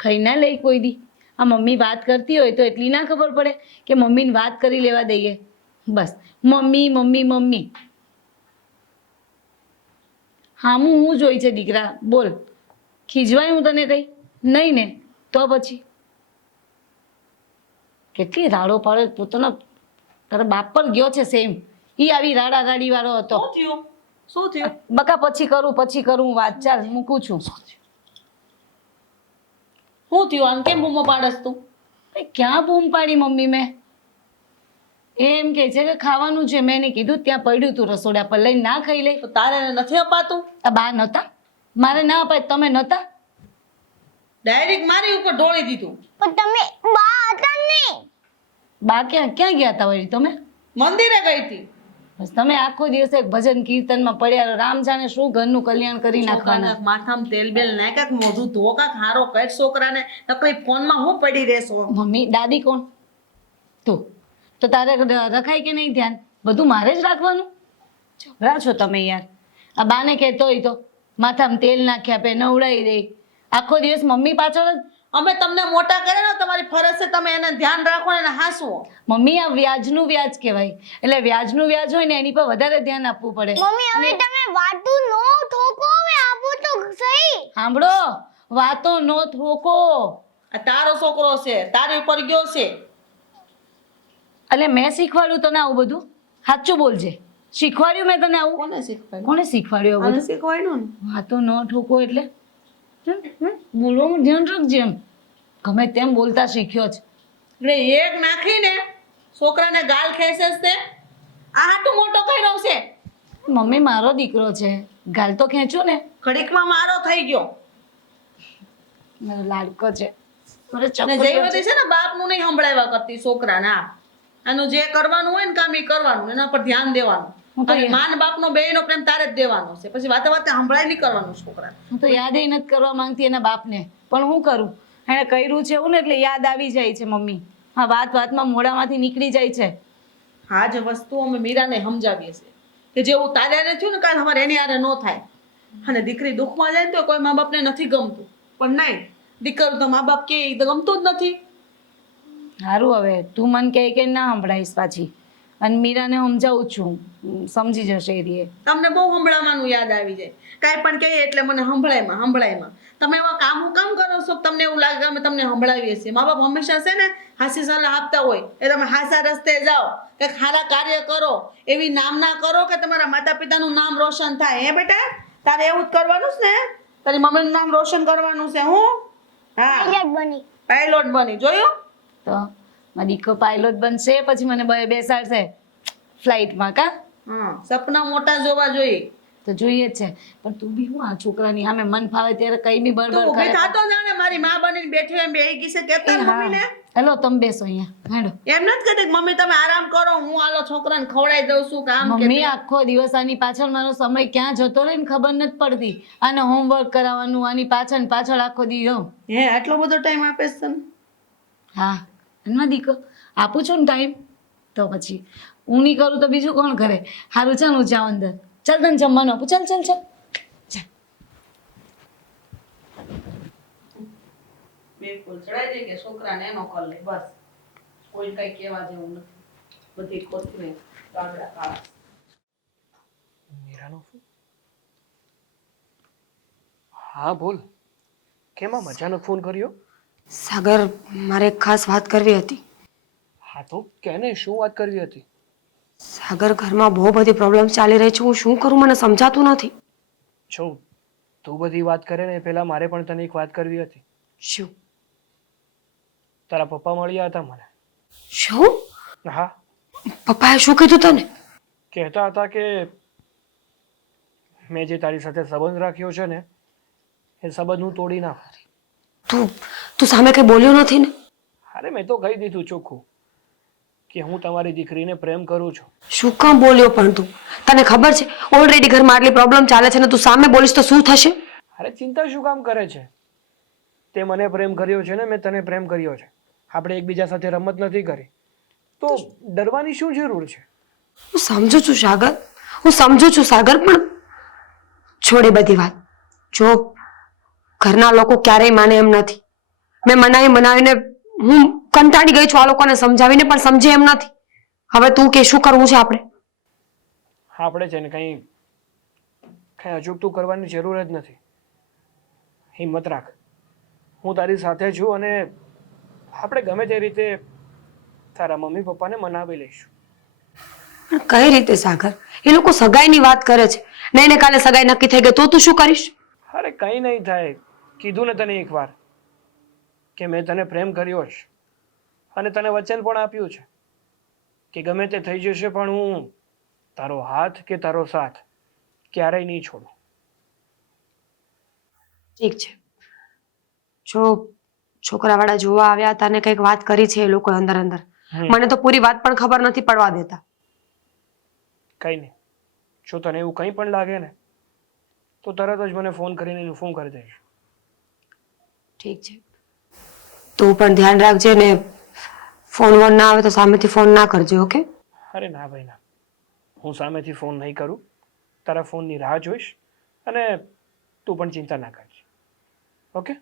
ખાઈ ના લઈ કોઈ દી. આ મમ્મી વાત કરતી હોય તો એટલી ના ખબર પડે કે મમ્મીને વાત કરી લેવા દઈએ. બસ મમ્મી મમ્મી મમ્મી. હા હું જોઈ છે દીકરા બોલ. ખીજવાય હું તને કઈ નહીં ને તો પછી કેટલી રાડો પાડે પોતાના તારા બાપ પર ગયો છે સેમ. ઈ આવી રાડા રાડી વાળો હતો. શું થયું? બકા પછી કરું વાત. ચાલ મૂકું છું. શું થયું? આમ કેમ બૂમો પાડસ તું? ક્યાં બૂમ પાડી મમ્મી મેં? એમ કે છે કે ખાવાનું છે. મેં એને કીધું ત્યાં પડ્યું તું રસોડા પર, લઈને ના ખાઈ લે. તો તારે નથી અપાતું? આ બા નહોતા, મારે ના અપાય. તમે નહોતા? ડાયરેક્ટ મારી ઉપર ઢોળી દીધું. પણ તમે બા હતા નહીં. બા ક્યાં ગયા હતા વળી તમે? મંદિરે ગઈ હતી. બસ તમે આખો દિવસ એક ભજન કીર્તનમાં પડ્યા રહો. રામ જાણે શું ઘરનું કલ્યાણ કરી નાખવાના. છોકરાના માથામાં તેલ બેલ નાખ્યા, મોઢું ધો કાક હારો કર છોકરાને. નકરી ફોનમાં હું પડી રહેશો? મમ્મી દાદી કોણ? તું તો તારે રખાય કે નહીં ધ્યાન? બધું મારે જ રાખવાનું? ઝઘડા છો તમે યાર. આ બાને કહેતો હોય તો માથામાં તેલ નાખ્યા પે નવડાવી દે. આખો દિવસ મમ્મી પાછળ જ. અમે તમને મોટા કરે ને તમારી ફરજ છે તમે એને ધ્યાન રાખો ને હાસવો. મમ્મી આ વ્યાજનું વ્યાજ કહેવાય. એટલે વ્યાજનું વ્યાજ હોય ને એની પર વધારે ધ્યાન આપવું પડે. મમ્મી હવે તમે વાતું નો ઠોકો. હવે આપો તો સહી. સાંભળો, વાતો નો થોકો. આ તારો છોકરો છે, તારી ઉપર ગયો છે. એટલે મેં શીખવાડ્યું તને આવું બધું? સાચું બોલજે. શીખવાડ્યું મેં તને આવું? કોને શીખવાડ્યું? કોને શીખવાડ્યું આવું આને બધું? શીખવાડ્યું ને. વાતો ન ઠોકો એટલે બોલવામાં ધ્યાન રાખજે. એમ ગમે તેમ બોલતા શીખ્યો છે. એટલે એક નાખીને છોકરાને ગાલ ખેંચે છે. આ હાટું મોટો કર્યો છે. મમ્મી મારો દીકરો છે, ગાલ તો ખેંચું ને. ઘડીકમાં મારો થઈ ગયો. મારો લાડકો છે. મારો અને ચપલો જે છે. બધી છે ને બાપનું નહીં સંભળાવ્યા કરતી છોકરાને. આનું જે કરવાનું હોય ને કામ એ કરવાનું, એના પર ધ્યાન દેવાનું. હું તો અને માન બાપનો બેયનો પ્રેમ તારે જ દેવાનો છે. પછી વાતે વાતે સંભળાય નહીં કરવાનું છોકરાને. હું તો યાદ નથી કરવા માંગતી એના બાપને, પણ હું કરું? એણે કર્યું છે એવું ને એટલે યાદ આવી જાય છે મમ્મી. હા વાતમાં મોઢામાંથી નીકળી જાય છે. આ જ વસ્તુ અમે મીરાને સમજાવીએ છીએ કે જેવું તારે હારે થયું ને કાલ અમારે એની હારે ન થાય. અને દીકરી દુઃખમાં જાય ને તો કોઈ મા બાપને નથી ગમતું, પણ નહીં દીકરો તો મા બાપ કે એ તો ગમતું જ નથી. સારું હવે તું મને કહે કે ના સંભળાઈશ પાછી, અને મીરાને સમજાવું છું, સમજી જશે એ રીએ. તમને બહુ સંભળાવવાનું યાદ આવી જાય. કાંઈ પણ કહીએ એટલે મને સંભળાયમાં. તમે એવા કામ કામ કરો છો તમને એવું લાગે કે અમે તમને સંભળાવીએ છીએ. મા બાપ હંમેશા છે ને હાસી સલાહ આપતા હોય એ તમે હાસા રસ્તે જાઓ, કંઈક સારા કાર્ય કરો, એવી નામના કરો કે તમારા માતા પિતાનું નામ રોશન થાય. હે બેટા, તારે એવું જ કરવાનું છે ને? તારી મમ્મીનું નામ રોશન કરવાનું છે. હું હા પાયલટ બની. પાયલોટ બની જોયું? તો મારી દીકરો પાયલોટ બનશે પછી મને બેસાડશે ફ્લાઇટમાં કા સપના મોટા જોવા જોઈએ. તો જોઈએ જ છે પણ તું બી હું આ છોકરાની સામે મન ફાવે ત્યારે કઈ બી તું બળબડ ઊભી કરે થાતો જાણે મારી માં બનીને બેઠી હોય એમ બેહી ગઈ છે કેતા ને મમ્મીને. હેલો તમે બેસો અહીંયા હેડો એમ નથી કહેતી કે મમ્મી તમે આરામ કરો, હું આલો છોકરાને ખવડાવી દઉં છું કામ કે મમ્મી આખો દિવસ આની પાછળ મારો સમય ક્યાં જતો રહે ને ખબર નથી પડતી. આને હોમવર્ક કરાવવાનું આની પાછળ ને પાછળ આખો દી રહું. હે આટલો બધો ટાઈમ આપે છે તને? હા એમાં દીકો આપું છું ને ટાઈમ તો પછી હું નહીં કરું તો બીજું કોણ કરે. સારું ચાલ હું જાઉં અંદર. ચાલ તને જમવાનું આપું. ચાલ ચાલ ચાલ બિલકુલ ચડાઈ દે કે છોકરાને એનો કર લે બસ. કોઈ કઈ કહેવા જેવું નથી. બધી કોથમીર કાગડા કાળા. મીરાનો ફોન? હા બોલ. કેમ આમ અચાનક ફોન કર્યો? સાગર, મારે એક ખાસ વાત કરવી હતી. હા તો કેને શું વાત કરવી હતી? સાગર, ઘરમાં બહુ બધી પ્રોબ્લેમ ચાલી રહી છે. હું શું કરું મને સમજાતું નથી. જો તું બધી વાત કરે ને પહેલા મારે પણ તને એક વાત કરવી હતી. શું? તારા પપ્પા મળ્યા હતા મને. શું? હા, પપ્પાએ શું કીધું તને? કહેતા હતા કે મેં જે તારી સાથે સંબંધ રાખ્યો છે ને એ સંબંધ હું તોડી નાખ. તું સામે કઈ બોલ્યો નથી ને? અરે મેં તો કહી દીધું ચોખ્ખું કે હું તમારી દીકરીને પ્રેમ કરું છું. શું કામ બોલ્યો પણ તું? તને ખબર છે ઓલરેડી ઘરમાં આટલી પ્રોબ્લેમ ચાલે છે ને તું સામે બોલીશ તો શું થશે? અરે ચિંતા શું કામ કરે છે? તે મને પ્રેમ કર્યો છે ને મેં તને પ્રેમ કર્યો છે. આપણે એકબીજા સાથે રમત નથી કરી તો ડરવાની શું જરૂર છે? હું સમજુ છું સાગર, હું સમજુ છું સાગર, પણ છોડે બધી વાત. જો ઘરના લોકો ક્યારેય માને એમ નથી. મેં મનાવીને હું કંટાળી ગઈ છું. આ લોકોને સમજાવીને પણ સમજે એમ નથી. હવે તું કે શું કરવું છે આપણે? આપણે છે ને કંઈ અજુગતું કરવાની જરૂર જ નથી. હિંમત રાખ, હું તારી સાથે છું અને આપણે ગમે તે રીતે તારા મમ્મી પપ્પાને મનાવી લઈશું. પણ કઈ રીતે સાગર? એ લોકો સગાઈની વાત કરે છે ને એને કાલે સગાઈ નક્કી થઈ ગઈ તો તું શું કરીશ? અરે કંઈ નહીં થાય. કીધું ને તને એકવાર કે મેં તને પ્રેમ કર્યો છે અને તને વચન પણ આપ્યું છે કે ગમે તે થઈ જશે પણ હું તારો હાથ કે તારો સાથ ક્યારેય નહીં છોડું. ઠીક છે. જો છોકરાવાળા જોવા આવ્યા હતા ને કંઈક વાત કરી છે એ લોકો અંદર અંદર, મને તો પૂરી વાત પણ ખબર નથી પડવા દેતા. કંઈ નહીં, જો તને એવું કંઈ પણ લાગે ને તો તરત જ મને ફોન કરીને ઇન્ફોર્મ કરી દઈશ. ઠીક છે. તું પણ ધ્યાન રાખજે ને ફોન વોન ના આવે તો સામેથી ફોન ના કરજે. ઓકે? અરે ના ભાઈ ના, હું સામેથી ફોન નહીં કરું. તારા ફોનની રાહ જોઈશ અને તું પણ ચિંતા ના કરજે. Okay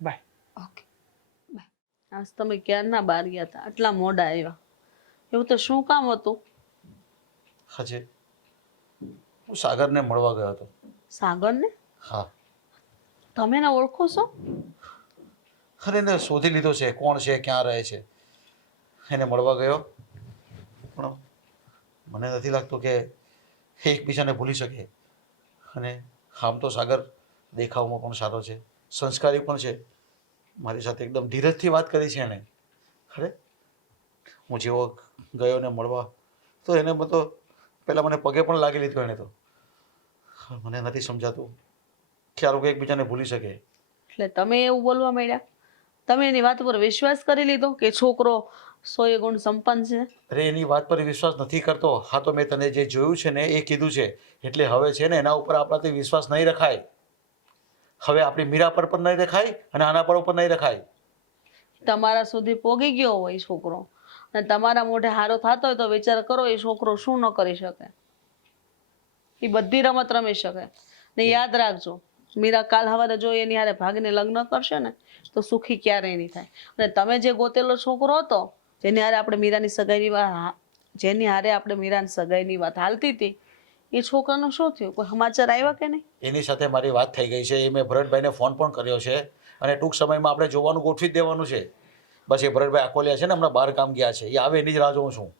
bye. ઓકે. આજ તમે ક્યારના બહાર ગયા હતા, આટલા મોડા આવ્યા? એવું તો શું કામ હતું? હજે હું સાગરને મળવા ગયો હતો. સાગરને? હા. તમે એને ઓળખો છો? અરે એને શોધી લીધો છે, કોણ છે, ક્યાં રહે છે, એને મળવા ગયો. પણ મને નથી લાગતું કે એકબીજાને ભૂલી શકે. અને આમ તો સાગર દેખાવમાં પણ સારો છે, સંસ્કારી પણ છે. મારી સાથે એકદમ ધીરજથી વાત કરી છે એણે. અરે હું જેવો ગયો ને મળવા તો એને બધો પહેલાં મને પગે પણ લાગી લીધો એણે. તો મને નથી સમજાતું કે આ લોકો એકબીજાને ભૂલી શકે. એટલે તમે એવું બોલવા માંડ્યા? તમે એની વાત પર વિશ્વાસ કરી લીધો કે છોકરો 100 ગુણ સંપન્ન છે? અરે એની વાત પર વિશ્વાસ નથી કરતો. હા તો મેં તને જે જોયું છે ને એ કીધું છે. એટલે હવે છે ને એના ઉપર આપણાથી વિશ્વાસ નહીં રખાય. હવે આપણી મીરા પર પણ નહીં રખાય અને આના પર પણ નહીં રખાય. તમારા સુધી પોગી ગયો હોય છોકરો અને તમારા મોઢે હારો થતો હોય તો વિચાર કરો એ છોકરો શું ન કરી શકે. એ બધી રમત રમી શકે. ને યાદ રાખજો, મીરા કાલ હવારે જો એની હારે ભાગીને લગ્ન કરશે ને તો સુખી ક્યારેય નહીં થાય. અને તમે જે ગોતેલો છોકરો હતો જેની હારે આપણે મીરાની સગાઈની વાત હાલતી હતી એ છોકરાનું શું થયું? કોઈ સમાચાર આવ્યા કે નહીં? એની સાથે મારી વાત થઈ ગઈ છે. એ મેં ભરતભાઈને ફોન પણ કર્યો છે અને ટૂંક સમયમાં આપણે જોવાનું ગોઠવી જ દેવાનું છે. બસ એ ભરતભાઈ આકોલિયા છે ને હમણાં બહાર કામ ગયા છે, એ આવે એની જ રાહ જોઉં છું.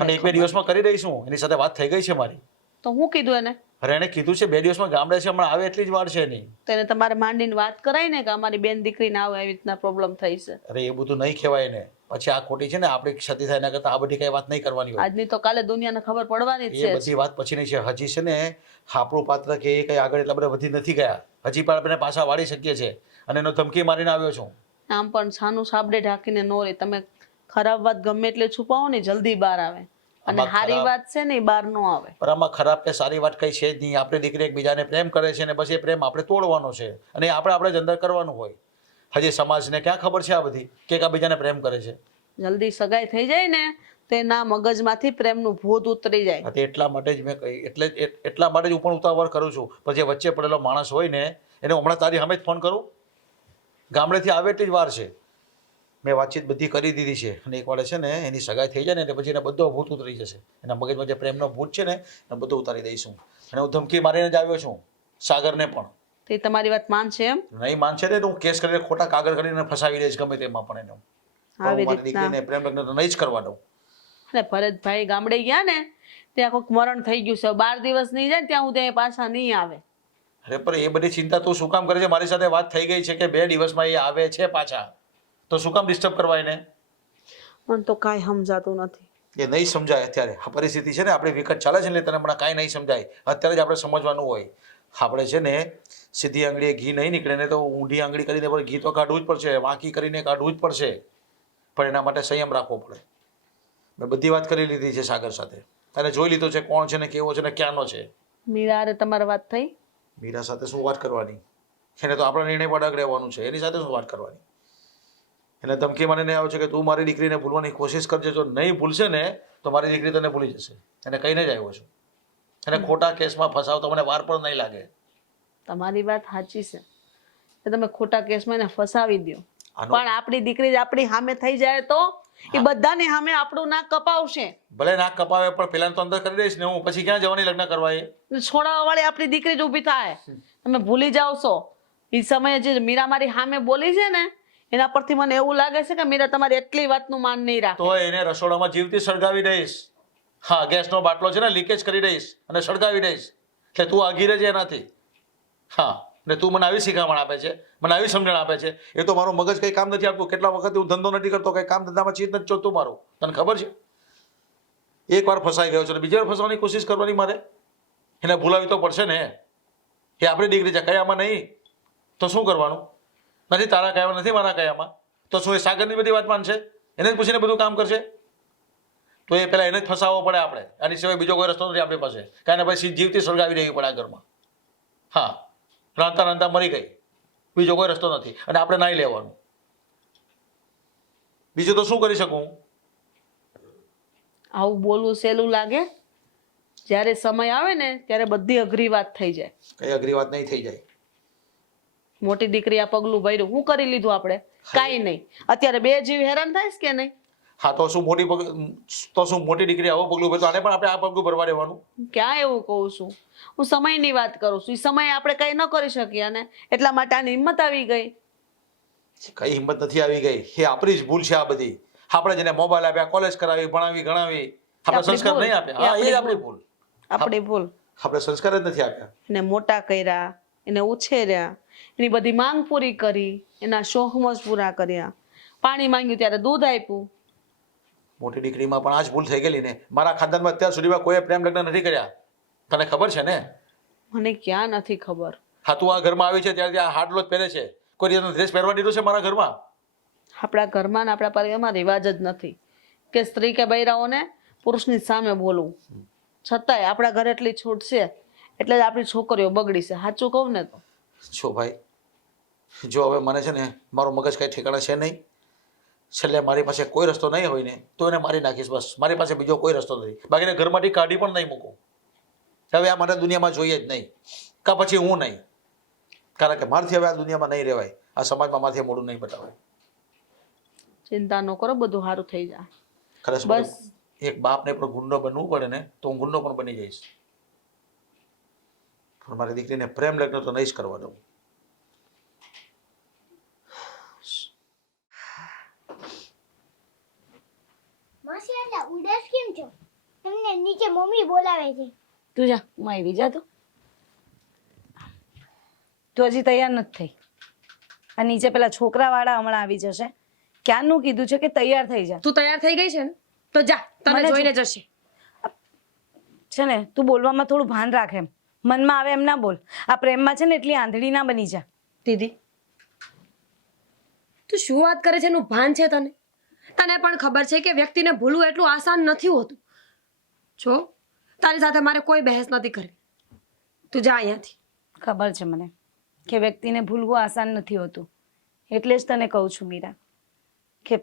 અને 1-2 દિવસમાં કરી દઈશું. એની સાથે વાત થઈ ગઈ છે મારી. તો હું કીધું એને? અરે એને કીધું છે 2 દિવસમાં ગામડે છે, હમણાં આવે એટલી જ વાર છે નહીં. તો એને તમારે માંડીને વાત કરાય ને કે અમારી બેન દીકરીને આવે આવી રીતના પ્રોબ્લેમ થઈ છે. અરે એ બધું નહીં કહેવાય ને, પછી આ ખોટી છે ને આપણી ક્ષતિ થાય એના કરતાં આ બધી કઈ વાત નહીં કરવાની હોય. આજની તો કાલે દુનિયાને ખબર પડવાની જ એ છે. બધી વાત પછીની છે. હજી છે ને આપણું પાત્ર કે એ કઈ આગળ એટલા બધા વધી નથી ગયા. હજી પણ આપણે પાછા વાળી શકીએ છીએ અને એનો ધમકી મારીને આવ્યો છું. આમ પણ છાનું સાબડે ઢાંકીને નો રે. તમે ખરાબ વાત ગમે એટલે છુપાવો ને જલ્દી બહાર આવે, અને આમાં સારી ખરાબ- વાત છે ને એ બહાર નો આવે. પણ આમાં ખરાબ કે સારી વાત કઈ છે જ નહીં. આપણે દીકરી એકબીજાને પ્રેમ કરે છે ને બસ એ પ્રેમ આપણે તોડવાનો છે અને એ આપણે જ અંદર કરવાનું હોય. હજી સમાજને ક્યાં ખબર છે આ બધી કે એકબીજાને પ્રેમ કરે છે? જલ્દી સગાઈ થઈ જાય ને તો એના મગજમાંથી પ્રેમનું ભૂત ઉતરી જાય. હા, તો એટલા માટે જ મેં એટલા માટે જ હું પણ ઉતાવળ કરું છું. પણ જે વચ્ચે પડેલો માણસ હોય ને એને હમણાં તારી સામે જ ફોન કરું. ગામડેથી આવે એટલી જ વાર છે. મેં વાતચીત બધી કરી દીધી છે અને એક વાર છે ને એની સગાઈ થઈ જાય ને એટલે પછી એને બધો ભૂત ઉતરી જશે. એના મગજમાં જે પ્રેમનો ભૂત છે ને એ બધું ઉતારી દઈશું. અને હું ધમકી મારીને જ આવ્યો છું સાગરને પણ. તે તમારી વાત માનશે એમ? નહીં માનશે ને તો હું કેસ કરીને ખોટા કાગળ કરીને ફસાવી દઈશ ગમે તેમાં પણ એને. પણ આવી હું મારી રીતના દીકરીને પ્રેમ લગ્ન તો નહીં જ કરવા દઉં. અને ભરતભાઈ ગામડે ગયા ને ત્યાં કોઈક મરણ થઈ ગયું છે. 12 દિવસ નહીં જાય ને ત્યાં સુધી પાછા નહીં આવે. અરે પણ એ બધી ચિંતા તું શું કામ કરે છે? મારી સાથે વાત થઈ ગઈ છે કે 2 દિવસમાં એ આવે છે પાછા, તો શું કામ ડિસ્ટર્બ કરવા એને? મને તો કાંઈ સમજાતું નથી. એ નહીં સમજાય અત્યારે. આ પરિસ્થિતિ છે ને આપણી વિકટ ચાલે છે એટલે તને હમણાં કાંઈ નહીં સમજાય. અત્યારે જ આપણે સમજવાનું હોય. આપણે છે ને સીધી આંગળીએ ઘી નહીં નીકળે ને તો ઊંધી આંગળી કરીને પણ ઘી તો કાઢવું જ પડશે, વાંકી કરીને કાઢવું જ પડશે. પણ એના માટે સંયમ રાખવો પડે. મેં બધી વાત કરી લીધી છે સાગર સાથે. તને જોઈ લીધો છે કોણ છે ને કેવો છે ને ક્યાંનો છે. મીરા હારે તમારી વાત થઈ? મીરા સાથે શું વાત કરવાની? એને તો આપણા નિર્ણય પર અડગ રહેવાનું છે. એની સાથે શું વાત કરવાની? એને ધમકી મને આવે છે કે તું મારી દીકરીને ભૂલવાની કોશિશ કરજે, જો નહીં ભૂલશે ને તો મારી દીકરી તને ભૂલી જશે. એને કહીને જ આવ્યો છું. એને ખોટા કેસમાં ફસાવતો મને વાર પણ નહીં લાગે. તમારી વાત સાચી છે કે તમે ખોટા કેસમાં એને ફસાવી દો, પણ આપણી દીકરી આપણી સામે થઈ જાય તો એ બધાની સામે આપણું નાક કપાવશે. ભલે નાક કપાવે પણ પેલા તો અંદર કરી દઈશ ને હું. પછી ક્યાં જવાની લગ્ન કરવા? એ છોડાવવા વાળી આપણી દીકરી જ ઊભી થાય. તમે ભૂલી જાઓ છો એ સમયે જે મીરા મારી સામે બોલી છે ને એના પરથી મને એવું લાગે છે કે મીરા તમારી એટલી વાતનું માન નહીં રાખે. તો એને રસોડામાં જીવતી સળગાવી દઈશ. હા, ગેસનો બાટલો છે ને લીકેજ કરી દઈશ અને સળગાવી દઈશ. એટલે તું આગી રહેજે એનાથી. હા, ને તું મને આવી શિખામણ આપે છે, મને આવી સમજણ આપે છે. એ તો મારું મગજ કંઈ કામ નથી આપતું. કેટલા વખત હું ધંધો નથી કરતો, કંઈ કામ ધંધામાં ચીજ નથી ચોતું મારું. તને ખબર છે? એક વાર ફસાઈ ગયો છે બીજી વાર ફસવાની કોશિશ કરવાની મારે? એને ભૂલાવી તો પડશે ને. એ આપણી દીકરી છે, કયામાં નહીં તો શું કરવાનું? નથી તારા કયામાં, નથી મારા કયામાં, તો શું એ સાગરની બધી વાત માનશે? એને જ પૂછીને બધું કામ કરશે? તો એ પહેલાં એને જ ફસાવવો પડે આપણે. આની સિવાય બીજો કોઈ રસ્તો નથી આપણી પાસે. કારણ પછી જીવતી સળગાવી દેવી પડે આ ઘરમાં. હા, રાંધતા રાંધતા મરી ગઈ, બીજો કોઈ રસ્તો નથી. અને આપણે નાઈ લેવાનું. બીજું તો શું કરી શકું? આવું બોલવું સહેલું લાગે, જ્યારે સમય આવે ને ત્યારે બધી અઘરી વાત થઈ જાય. કઈ અઘરી વાત નહીં થઈ જાય. મોટી દીકરી આ પગલું ભર્યું, શું કરી લીધું આપણે? કાંઈ નહીં. અત્યારે 2 જીવ હેરાન થાય કે નહીં? હા, તો શું મોટી દીકરી આવો પગલું ભરતો આને પણ આપણે આ પગલું ભરવા દેવાનું? ક્યાં એવું કહું છું? હું સમયની વાત કરું છું. એ સમયે આપણે કંઈ ન કરી શકીએ અને એટલા માટે આની હિંમત આવી ગઈ. કઈ હિંમત નથી આવી ગઈ. એ આપણી જ ભૂલ છે આ બધી. આપણે જેને મોબાઈલ આપ્યા, કોલેજ કરાવી, ભણાવી, ગણાવી, આપણે સંસ્કાર નહીં આપ્યા. હા, એ આપણી ભૂલ. આપણી ભૂલ. આપણે સંસ્કાર જ નથી આપ્યા. એને મોટા કર્યા, એને ઉછેર્યા, એની બધી માંગ પૂરી કરી, એના શોખ પૂરા કર્યા. પાણી માંગ્યું ત્યારે દૂધ આપ્યું. મોટી દીકરીમાં પણ આ જ ભૂલ થઈ ગયેલી ને. મારા ખાનદાનમાં અત્યાર સુધીમાં કોઈએ પ્રેમ લગ્ન નથી કર્યા. તને ખબર છે ને? મને ક્યાં નથી ખબર. હા, તું આ ઘરમાં આવી છે ત્યારે આ હાડલો જ પહેરે છે. કોઈ રીતનો ડ્રેસ પહેરવા દીધો છે મારા ઘરમાં? આપણા ઘરમાં ને આપણા પરિવારમાં રિવાજ જ નથી કે સ્ત્રી કે બૈરાઓને પુરુષની સામે બોલવું. છતાંય આપણા ઘરે એટલી છૂટ છે એટલે જ આપણી છોકરીઓ બગડી છે. સાચું કહું ને તો. જો ભાઈ, જો હવે મને છે ને મારું મગજ કઈ ઠેકાણા છે નહીં. છેલ્લે મારી પાસે કોઈ રસ્તો નહીં હોય ને તો એને મારી નાખીશ બસ. મારી પાસે બીજો કોઈ રસ્તો નથી. બાકીને ઘરમાંથી કાઢી પણ નહીં મૂકું. હવે આ મને દુનિયામાં જોઈએ જ નહીં, કાં પછી હું નહીં. કારણ કે મારથી હવે આ દુનિયામાં નહીં રહેવાય. આ સમાજમાં માથે મોઢું નહીં બતાવાય. ચિંતા ન કરો, બધું સારું થઈ જાય. ખરેખર બસ એક બાપને પણ ગુંડો બનવું પડે ને તો હું ગુંડો પણ બની જઈશ. પણ મારી દીકરીને પ્રેમ લગ્ન તો નહીં જ કરવા દઉં. માસી આટલા ઉદાસ કેમ છો? તમને નીચે મમ્મી બોલાવે છે. તું જા, હું આવી જા તો. તું હજી તૈયાર નથી થઈ. આ નીચે પેલા છોકરાવાળા હમણાં આવી જશે. ક્યારનું કીધું છે કે તૈયાર થઈ જા. તું તૈયાર થઈ ગઈ છે ને તો જા, તને મને જોઈને જશે. છે ને તું બોલવામાં થોડું ભાન રાખ એમ. મનમાં આવે એમ ના બોલ. આ પ્રેમમાં છે ને એટલી આંધળી ના બની જા. દીદી તું શું વાત કરે છે એનું ભાન છે તને? તને પણ ખબર છે કે વ્યક્તિને ભૂલવું એટલું આસાન નથી હોતું. જો તારી સાથે મારે કોઈ બહેસ નથી કરવી. તું જા અહીંયાથી. ખબર છે મને કે વ્યક્તિને ભૂલવું આસાન નથી હોતું. એટલે જ તને કહું છું મીરા કે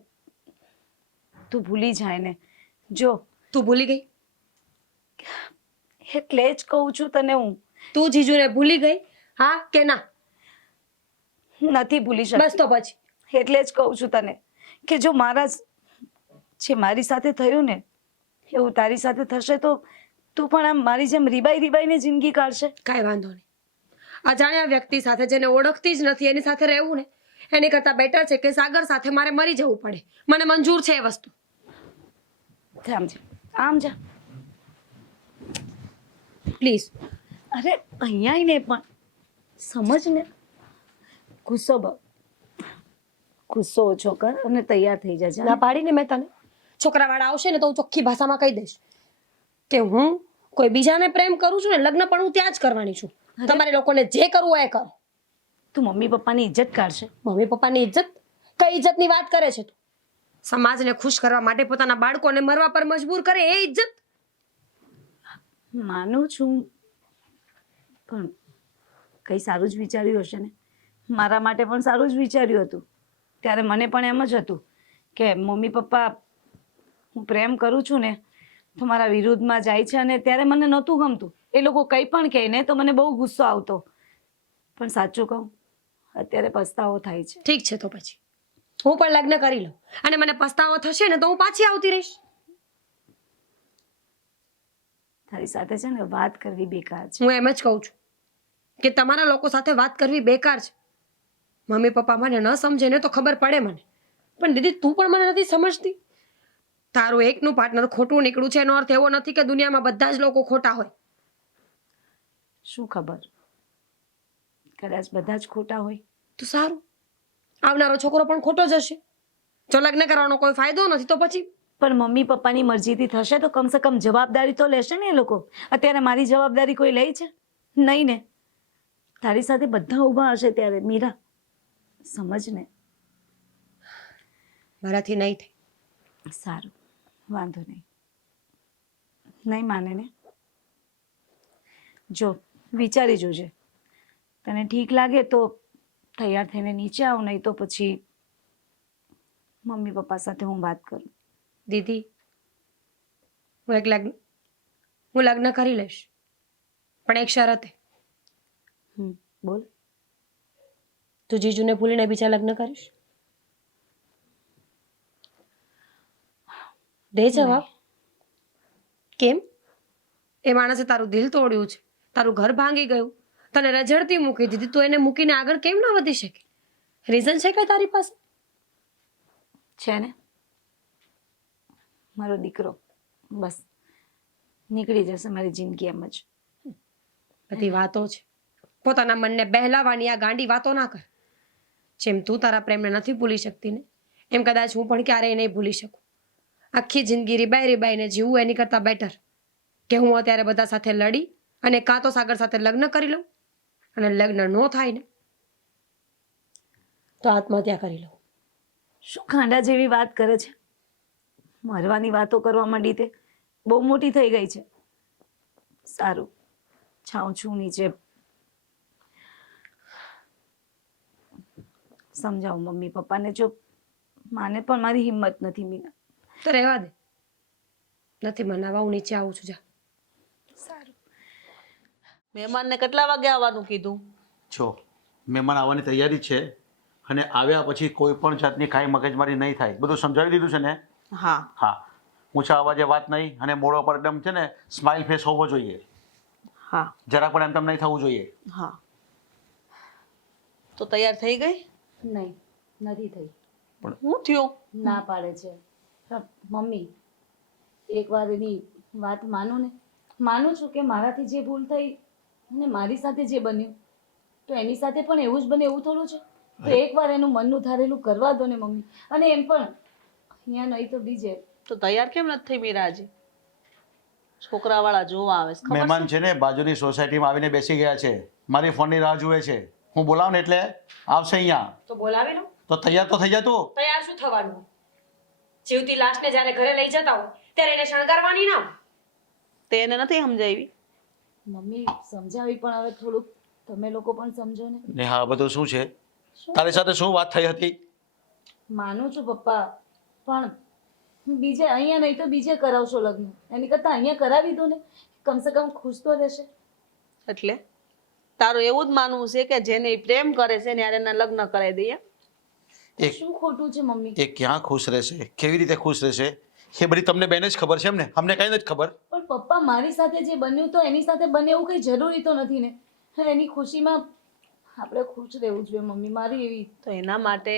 તું ભૂલી જાય ને. જો તું ભૂલી ગઈ? એટલે જ કહું છું તને હું. તું જીજુને ભૂલી ગઈ? હા કે ના? નથી ભૂલી શકતી. બસ તો પછી એટલે જ કહું છું તને કે જો જે મારી સાથે થયું ને એવું તારી સાથે થશે તો તું પણ આમ મારી જેમ રીબાઈને જિંદગી કાઢશે. કાંઈ વાંધો નહીં. અજાણ્યા વ્યક્તિ સાથે જેને ઓળખતી જ નથી એની સાથે રહેવું ને એની કરતાં બેટર છે કે સાગર સાથે મારે મરી જવું પડે. મને મંજૂર છે એ વસ્તુ. આમ જા પ્લીઝ. અરે અહીંયા આવીને પણ સમજ ને. ગુસ્સો ઓછો કર અને તૈયાર થઈ જા. ના પાડીને મેં તને. છોકરાવાળા આવશે ને તો હું ચોખ્ખી ભાષામાં કહી દઈશ કે હું કોઈ બીજાને પ્રેમ કરું છું ને લગ્ન પણ હું ત્યાં જ કરવાની છું. તમારે લોકોને જે કરવું હોય એ કરો. તું મમ્મી પપ્પાની ઇજ્જત કાઢશે. મમ્મી પપ્પાની ઇજ્જત? કઈ ઇજ્જતની વાત કરે છે તું? સમાજને ખુશ કરવા માટે પોતાના બાળકોને મરવા પર મજબૂર કરે એ ઇજ્જત? માનું છું પણ કઈ સારું જ વિચાર્યું હશે ને. મારા માટે પણ સારું જ વિચાર્યું હતું. ત્યારે મને પણ એમ જ હતું કે મમ્મી પપ્પા હું પ્રેમ કરું છું ને તો મારા વિરુદ્ધમાં જાય છે અને ત્યારે મને નહોતું ગમતું. એ લોકો કંઈ પણ કહે ને તો મને બહુ ગુસ્સો આવતો. પણ સાચું કહું અત્યારે પસ્તાવો થાય છે. ઠીક છે તો પછી હું પણ લગ્ન કરી લઉં અને મને પસ્તાવો થશે ને તો હું પાછી આવતી રહીશ. તારી સાથે છે ને વાત કરવી બેકાર છે. હું એમ જ કહું છું કે તમારા લોકો સાથે વાત કરવી બેકાર છે. મમ્મી પપ્પા મને ન સમજે ને તો ખબર પડે મને. પણ દીદી તું પણ મને નથી સમજતી. તારું એકનું પાર્ટનર ખોટું નીકળ્યું છે એનો અર્થ એવો નથી કે દુનિયામાં બધા જ લોકો ખોટા હોય. શું ખબર કદાચ બધા જ ખોટા હોય તો સારું, આવનારો છોકરો પણ ખોટો જ હશે. જો લગ્ન કરવાનો કોઈ ફાયદો નથી તો પછી. પણ મમ્મી પપ્પાની મરજીથી થશે તો કમસે કમ જવાબદારી તો લેશે ને એ લોકો. અત્યારે મારી જવાબદારી કોઈ લે છે? નહીં ને. તારી સાથે બધા ઊભા હશે ત્યારે મીરા સમજ ને. મારાથી નહીં થાય. સારું વાંધો નહીં. નહીં માને ને. જો વિચારી જોજે. તને ઠીક લાગે તો તૈયાર થઈને નીચે આવ, નહીં તો પછી મમ્મી પપ્પા સાથે હું વાત કરું. દીદી હું લગ્ન કરી લઈશ પણ એક શરતે. બોલ. તું જીજુને ભૂલીને બીજા લગ્ન કરીશ? દે જવાબ. કેમ? એ માણસે તારું દિલ તોડ્યું છે, તારું ઘર ભાંગી ગયું, તને રઝળતી મૂકી દીધી, તું એને મૂકીને આગળ કેમ ના વધી શકે? રીઝન છે કે તારી પાસે? છે ને મારો દીકરો. બસ નીકળી જશે મારી જિંદગી એમ જ. બધી વાતો છે, પોતાના મનને બહેલાવાની આ ગાંડી વાતો ના કર. જેમ તું તારા પ્રેમને નથી ભૂલી શકતી ને એમ કદાચ હું પણ ક્યારેય નહીં ભૂલી શકું. આખી જિંદગી રીબાઈને જીવવું એની કરતાં બેટર કે હું અત્યારે બધા સાથે લડી અને કાં તો સાગર સાથે લગ્ન કરી લઉં અને લગ્ન ન થાય ને તો આત્મહત્યા કરી લઉં. શું ખાંડા જેવી વાત કરે છે? મરવાની વાતો કરવા માંડી તે બહુ મોટી થઈ ગઈ છે. સારું જાઉં છું નીચે. સમજાવું મમ્મી પપ્પાને. જો માને પણ મારી હિંમત નથી મીના. તો રહેવા દે, નથી મનાવા, હું નીચે આવું છું. જા. સારું. મહેમાનને કેટલા વાગે આવવાનું કીધું? જો મહેમાન આવવાની તૈયારી છે અને આવ્યા પછી કોઈ પણ જાતની કાંઈ મગજમારી નહીં થાય. બધું સમજાવી દીધું છે ને? હા હા. ઊંચા અવાજે વાત નહીં અને મોઢા પર એકદમ છે ને સ્માઇલ ફેસ હોવો જોઈએ. હા જરા પણ એમ તેમ નહીં થવું જોઈએ. હા. તો તૈયાર થઈ ગઈ? નહીં નથી થઈ. શું થયું? ના પાડે છે. મમ્મી એકવાર એની વાત માનો ને. માનું છું કે મારાથી જે ભૂલ થઈ અને મારી સાથે જે બન્યું તો એની સાથે પણ એવું જ બને એવું થોડું છે. તો એકવાર એનું મનનું ધારેલું કરવા દો ને મમ્મી. અને એમ પણ અહીંયા નહીં તો બીજે. તો તૈયાર કેમ નથી થઈ મીરાજી? છોકરાવાળા જોવા આવે છે, ખબર છે? મહેમાન છે ને બાજુની સોસાયટીમાં આવીને બેસી ગયા છે, મારી ફોનની રાહ જુએ છે. હું બોલાવું ને એટલે આવશે અહીંયા. તો બોલાવી લો. તો તૈયાર તો થઈ જા તું. તૈયાર શું થવાનું? જીવતી લાશને જ્યારે ઘરે લઈ જતા હોય ત્યારે એને શણગારવાની ના હોય. તે એને નથી સમજાવી. મમ્મી સમજાવી પણ હવે થોડુંક તમે લોકો પણ સમજો ને. ને હા બધું શું છે? તારી સાથે શું વાત થઈ હતી? માનું છું પપ્પા, પણ બીજે અહીંયા નહીં તો બીજે કરાવશો લગ્ન. એની કરતાં અહીંયા કરાવી દો ને, કમસે કમ ખુશ તો રહેશે. એટલે તારું એવું જ માનવું છે કે જેને ઈ પ્રેમ કરે છે ને યાર એના લગ્ન કરાવી દઈએ? એક શું ખોટું છે મમ્મી? એ ક્યાં ખુશ રહેશે, કેવી રીતે ખુશ રહેશે એ બધી તમને બેને જ ખબર છે એમ ને? અમને કઈ નથી ખબર. પણ પપ્પા મારી સાથે જે બન્યું તો એની સાથે બને એવું કંઈ જરૂરી તો નથી ને. એની ખુશીમાં આપણે ખુશ રહેવું જોઈએ મમ્મી, મારી એવી. તો એના માટે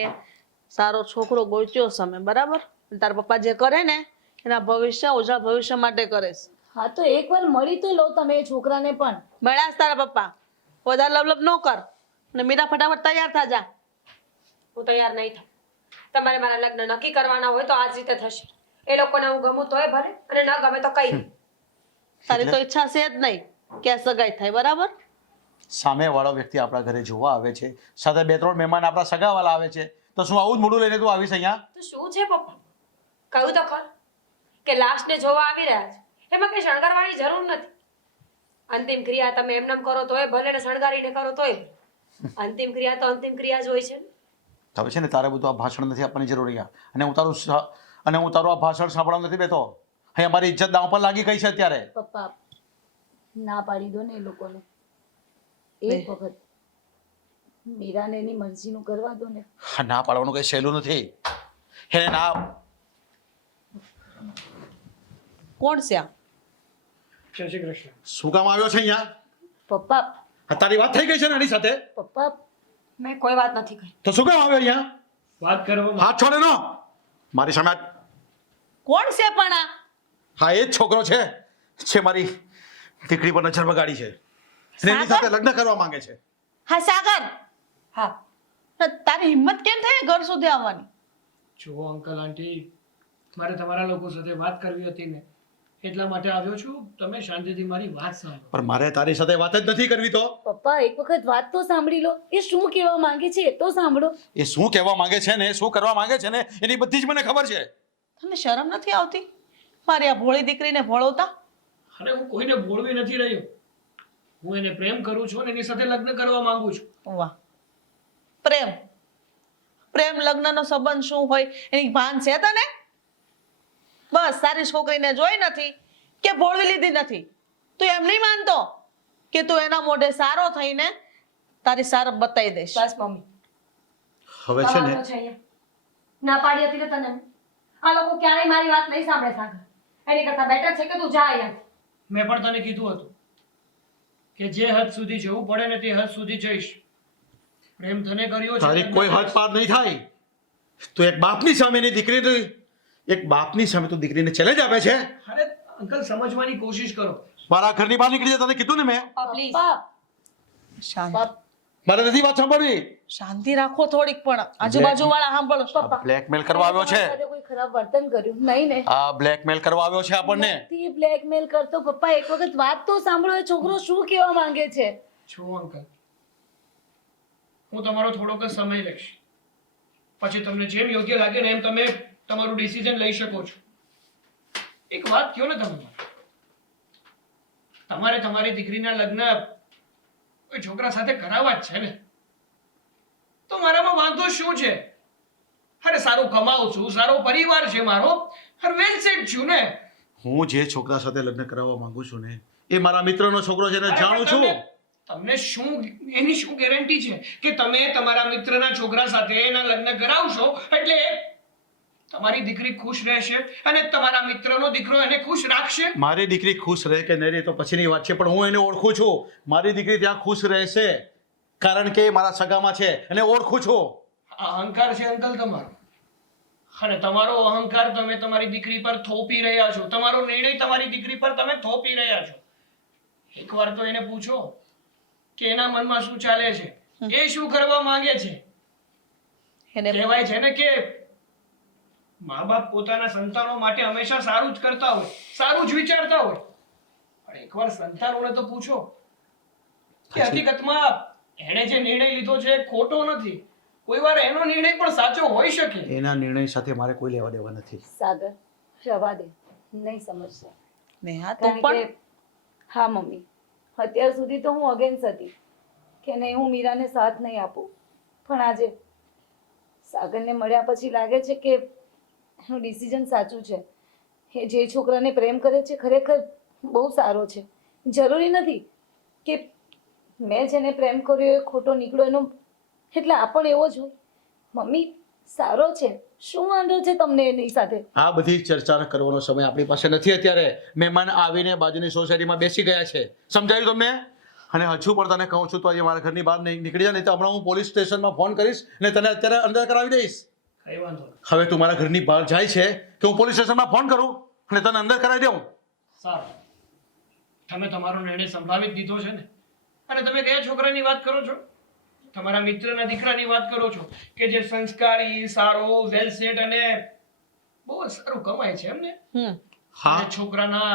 સારો છોકરો ગોત્યો છે અમે, બરાબર? તારા પપ્પા જે કરે ને એના ભવિષ્ય ઉજ્જવળ ભવિષ્ય માટે કરે છે. હા તો એકવાર મળી તો લો તમે એ છોકરાને પણ. મળ્યા છે તારા પપ્પા? વધારે લવલબ ન કર અને મીરા ફટાફટ તૈયાર થા જા. હું તૈયાર નહીં થાઉં. તમારે મારા લગ્ન નક્કી કરવાના હોય તો આ જ રીતે થશે. એ લોકોને હું ગમું તોય ભલે અને ન ગમે તો કઈ નહીં. તારી તો ઈચ્છા છે જ નહીં કે આ સગાઈ થાય, બરાબર? સામેવાળો વ્યક્તિ આપણા ઘરે જોવા આવે છે, સાથે 2-3 મહેમાન આપણા સગાવાલા આવે છે, તો શું આવું જ મોઢું લઈને તું આવીશ અહીંયા? તો શું છે પપ્પા? કહ્યું તો ખર કે લાશને જોવા આવી રહ્યા છે, એમાં કઈ શણગારવાની જરૂર નથી. અંતિમ ક્રિયા તમે એમનેમ કરો તોય ભલે ને શણગારીને કરો તોય ભલે. અંતિમ ક્રિયા તો અંતિમ ક્રિયા જ હોય છે ને. હવે છે ને તારે બધું આ ભાષણ નથી આપવાની જરૂર અહીંયા. અને હું તારું આ ભાષણ સાંભળવા નથી બેઠો. અહીંયા મારી ઇજ્જત દાવ પર લાગી ગઈ છે અત્યારે. પપ્પા ના પાડી દો ને એ લોકોને. એક વખત મીરાને એની મરજીનું કરવા દો ને. હા, ના પાડવાનું કઈ સહેલું નથી. હે ના. કોણ છે આ? જય શ્રી કૃષ્ણ. શું કામ આવ્યો છે અહીંયા? પપ્પા આ તારી વાત થઈ ગઈ છે ને એની સાથે? પપ્પા મેં કોઈ વાત નથી કરી. તો શું કામ આવ્યો અહીંયા? વાત કરવામાં હાથ છોડે નો મારી સામે. કોણ છે પણ આ? હા, એ જ છોકરો છે જે મારી દીકરી પર નજર બગાડી છે અને એની સાથે લગ્ન કરવા માંગે છે. હા સાગર, હા તારી હિંમત કેમ થઈ ઘર સુધી આવવાની? જુઓ અંકલ આંટી, મારે તમારા લોકો સાથે વાત કરવી હતી ને એટલા માટે આવ્યો છું. તમે શાંતિથી મારી વાત સાંભળો. પણ મારે તારી સાથે વાત જ નથી કરવી. તો પપ્પા એક વખત વાત તો સાંભળી લો. એ શું કહેવા માંગે છે એ તો સાંભળો. એ શું કહેવા માંગે છે ને શું કરવા માંગે છે ને એની બધી જ મને ખબર છે. તને શરમ નથી આવતી મારી આ ભોળી દીકરીને ભોળવતા? અરે હું કોઈને બોલવી નથી રહ્યો. હું એને પ્રેમ કરું છું અને એની સાથે લગ્ન કરવા માંગુ છું. વાહ, પ્રેમ પ્રેમ લગ્નનો સંબંધ શું હોય એની ભાન છે તને? બસ તારી છોકરીને જોઈ નથી કે ભોળવી લીધી નથી. તું એમ નહીં માનતો કે તું એના મોઢે સારો થઈને તારી સારપ બતાવી દઈશ? બસ મમ્મી, હવે છે ને તો છે અહીંયા. ના પાડી હતી ને તને. આ લોકો ક્યારેય મારી વાત નહીં સાંભળે સાગર. એની કરતા બેટર છે કે તું જા અહીંયા. મેં પણ તને કીધું હતું કે જે હદ સુધી જવું પડે ને તે હદ સુધી જઈશ. પ્રેમ તને કર્યો છે. તારી કોઈ હદ પાર નહીં થાય. તું એક બાપની સામે તું દીકરીને ચેલેન્જ આપે છે. અરે અંકલ સમજવાની કોશિશ કરો. મારા ઘરની બહાર નીકળી જા. તને કીધું ને મેં. પ્લીઝ પપ્પા શાંતિ મારે નથી વાત સાંભળવી. શાંતિ રાખો થોડીક, પણ આજુબાજુ વાળા સાંભળો. પપ્પા બ્લેકમેલ કરવા આવ્યો છે. તમારી સાથે કોઈ ખરાબ વર્તન કર્યું નહીં ને? આ બ્લેકમેલ કરવા આવ્યો છે આપણને. નથી બ્લેકમેલ કરતો. પપ્પા એક વખત વાત તો સાંભળો. એ છોકરો શું કહેવા માંગે છે? છો અંકલ, હું તમારો થોડોક જ સમય લઈશ. પછી તમને જેમ યોગ્ય લાગે ને એમ તમે તમારું ડિસિઝન લઈ શકો છો. એક વાત કહો ને તમે, તમારે તમારી દીકરીના લગ્ન કોઈ છોકરા સાથે કરાવવા જ છે ને, તો મારામાં વાંધો શું છે? અરે સારું કમાઉં છું, સારો પરિવાર છે મારો, અરે વેલ સેટ છું ને. હું જે છોકરા સાથે લગ્ન કરાવવા માંગુ છું ને એ મારા મિત્રનો છોકરો છે ને, જાણું છું. તમને શું એની શું ગેરંટી છે કે તમે તમારા મિત્રના છોકરા સાથે એના લગ્ન કરાવશો એટલે તમારી દીકરી ખુશ રહેશે અને તમારા મિત્રનો દીકરો એને ખુશ રાખશે? મારી દીકરી ખુશ રહે કે નહીં રહે તો પછીની વાત છે, પણ હું એને ઓળખું છું. મારી દીકરી ત્યાં ખુશ રહેશે કારણ કે એ મારા સગામાં છે અને ઓળખું છું. આ અહંકાર છે અંકલ તમારો, અને તમારો અહંકાર તમે તમારી દીકરી પર થોપી રહ્યા છો. તમારો નિર્ણય તમારી દીકરી પર તમે થોપી રહ્યા છો. એકવાર તો એને પૂછો કે એના મનમાં શું ચાલે છે. એ શું કરવા માંગે છે? એને કહેવાય છે ને કે મા બાપ પોતાના સંતાનો માટે હંમેશા સારું જ કરતા હોય, સારું જ વિચારતા હોય. પણ એકવાર સંતાનોને તો પૂછો કે હકીકતમાં એણે જે નિર્ણય લીધો છે એ ખોટો નથી. કોઈ વાર એનો નિર્ણય પણ સાચો હોઈ શકે. એના નિર્ણય સાથે મારે કોઈ લેવા દેવા નથી. સાગર રવા દે, નહીં સમજશે. નેહા તું કારણ પણ કે હા મમ્મી, અત્યાર સુધી તો હું અગેન્સ્ટ હતી કે નહીં, હું મીરાને સાથ નહીં આપું. પણ આજે સાગરને મળ્યા પછી લાગે છે કે એનું ડિસિઝન સાચું છે. એ જે છોકરાને પ્રેમ કરે છે ખરેખર બહુ સારો છે. જરૂરી નથી કે મેં જેને પ્રેમ કર્યો એ ખોટો નીકળ્યો એનો એટલે આ પણ એવો જ હોય. મમ્મી સારો છે, શું વાંધો છે તમને એની સાથે? આ બધી ચર્ચા કરવાનો સમય આપણી પાસે નથી અત્યારે. મહેમાન આવીને બાજુની સોસાયટીમાં બેસી ગયા છે, સમજાયું તમને? અને હજુ પણ તને કહું છું તો આજે મારા ઘરની બહાર નહીં નીકળી જાય, નહીં તો હમણાં હું પોલીસ સ્ટેશનમાં ફોન કરીશ અને તને અત્યારે અંદર કરાવી દઈશ. કઈ વાંધો નહીં. હવે તું મારા ઘરની બહાર જાય છે કે હું પોલીસ સ્ટેશનમાં ફોન કરું અને તને અંદર કરાવી દઉં? સારું, તમે તમારો નિર્ણય સંભળાવી જ દીધો છે ને. અને તમે કયા છોકરાની વાત કરો છો? તમારા મિત્રના દીકરાની વાત કરો છો કે જે સંસ્કારી, સારો, વેલ સેટ અને બહુ જ સારું કમાય છે એમને? હા. એ છોકરાના